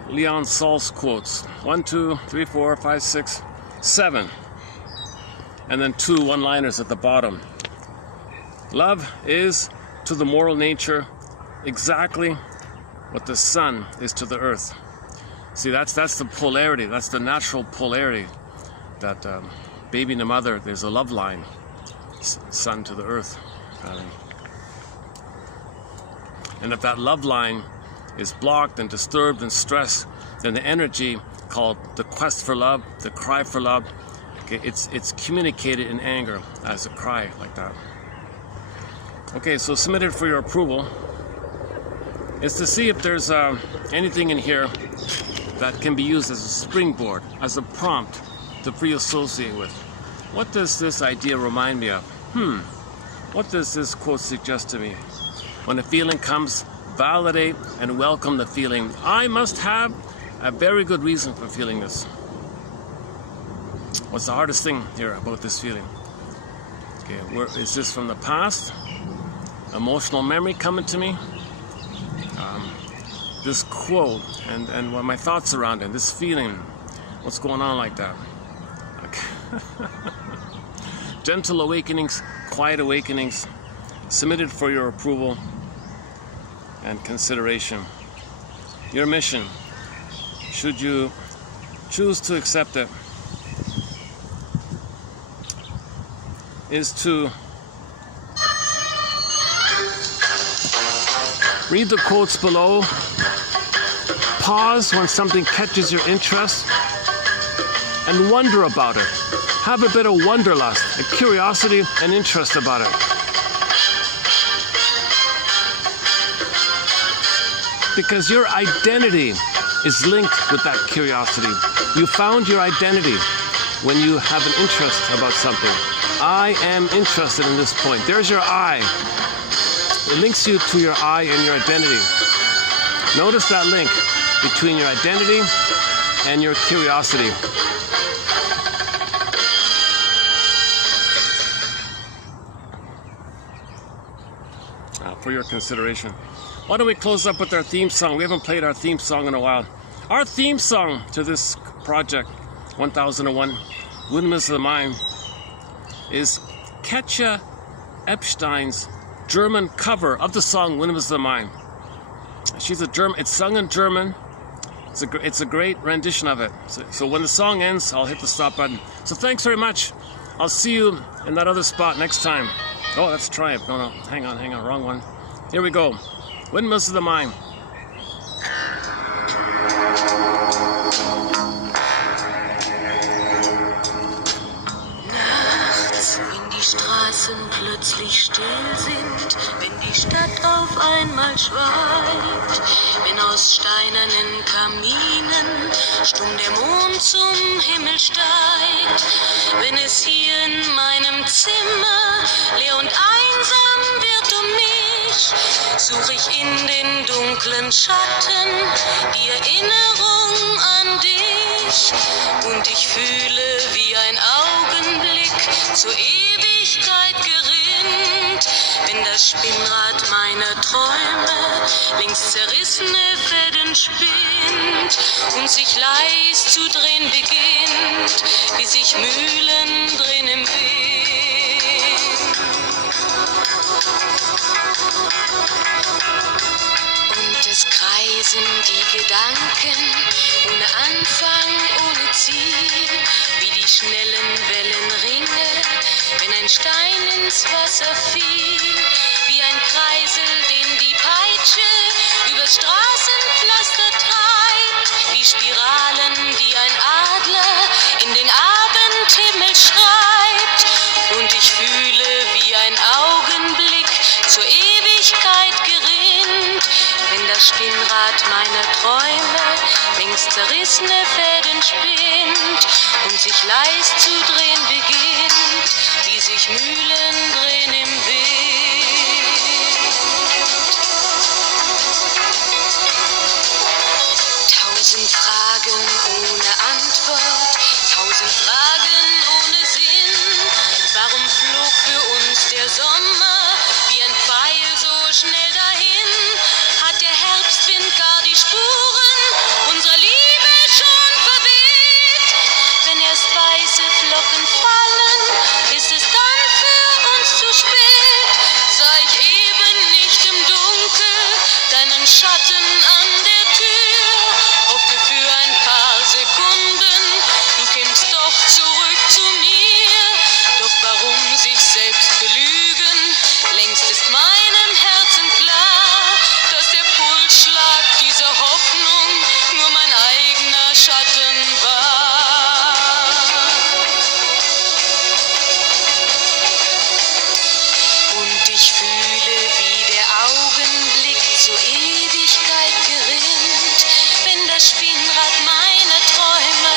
Leon Saul's quotes. 1, 2, 3, 4, 5, 6, 7, and then 2 one-liners at the bottom. Love is to the moral nature exactly what the sun is to the earth. See, that's the polarity. That's the natural polarity that. Baby and the mother, there's a love line, sun to the earth. And if that love line is blocked and disturbed and stressed, then the energy called the quest for love, the cry for love, okay, it's communicated in anger as a cry like that. Okay, so submitted for your approval is to see if there's anything in here that can be used as a springboard, as a prompt to pre-associate with. What does this idea remind me of? What does this quote suggest to me? When a feeling comes, validate and welcome the feeling. I must have a very good reason for feeling this. What's the hardest thing here about this feeling? Okay, is this from the past? Emotional memory coming to me? This quote and what my thoughts around it, this feeling, what's going on like that? Gentle awakenings, quiet awakenings, submitted for your approval and consideration. Your mission, should you choose to accept it, is to read the quotes below, pause when something catches your interest, and wonder about it. Have a bit of wanderlust, a curiosity and interest about it. Because your identity is linked with that curiosity. You found your identity when you have an interest about something. I am interested in this point. There's your I. It links you to your I and your identity. Notice that link between your identity and your curiosity. For your consideration. Why don't we close up with our theme song? We haven't played our theme song in a while. Our theme song to this project, 1001, Windmills of the Mind, is Katja Epstein's German cover of the song Windmills of the Mind. She's a German, it's sung in German. It's a great rendition of it. So when the song ends, I'll hit the stop button. So thanks very much. I'll see you in that other spot next time. Oh, that's Triumph. No, hang on, wrong one. Here we go. Windmills of the Mind. Nachts, wenn die Straßen plötzlich still sind, wenn die Stadt auf einmal schweigt, wenn aus steinernen Kaminen stumm der Mond zum Himmel steigt, wenn es hier in meinem Zimmer leer und einsam wird um mich, suche ich in den dunklen Schatten die Erinnerung an dich und ich fühle, wie ein Augenblick zur Ewigkeit gerinnt, wenn das Spinnrad meiner Träume links zerrissene Fäden spinnt und sich leis zu drehen beginnt, wie sich Mühlen drehen im Wind. kreisen die Gedanken ohne Anfang, ohne Ziel, wie die schnellen Wellenringe, wenn ein Stein ins Wasser fiel, wie ein Kreisel, den die Peitsche übers Straßenpflaster treibt, wie Spiralen, die ein Adler in den Abendhimmel schreibt. Und ich fühle, wie ein Augenblick zur Ewigkeit gerinnt, wenn das Spinnrad meiner Träume längst zerrissene Fäden spinnt und sich leis zu drehen beginnt, wie sich Mühlen drehen im Wind. 1000 Fragen ohne Antwort, 1000 Fragen ohne Sinn. Warum flog für uns der Sommer wie ein Pfeil so schnell dahin? Hat der Herbstwind gar die Spuren unserer Liebe schon verweht? Wenn erst weiße Flocken fallen, ist es dann für uns zu spät. Sah ich eben nicht im Dunkel deinen Schatten an der Tür, hoffte für ein paar Sekunden, du kämst doch zurück zu mir. Doch warum sich selbst belügen? Längst ist meinem Herzen klar, dass der Pulsschlag dieser Hoffnung nur mein eigener Schatten war. Und ich fühle, wie der Augenblick zur Ewigkeit gerinnt, wenn das Spinnrad meiner Träume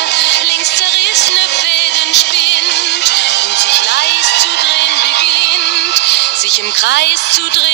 längst zerrissene Fäden spinnt und sich leis zu drehen beginnt, sich im Kreis zu drehen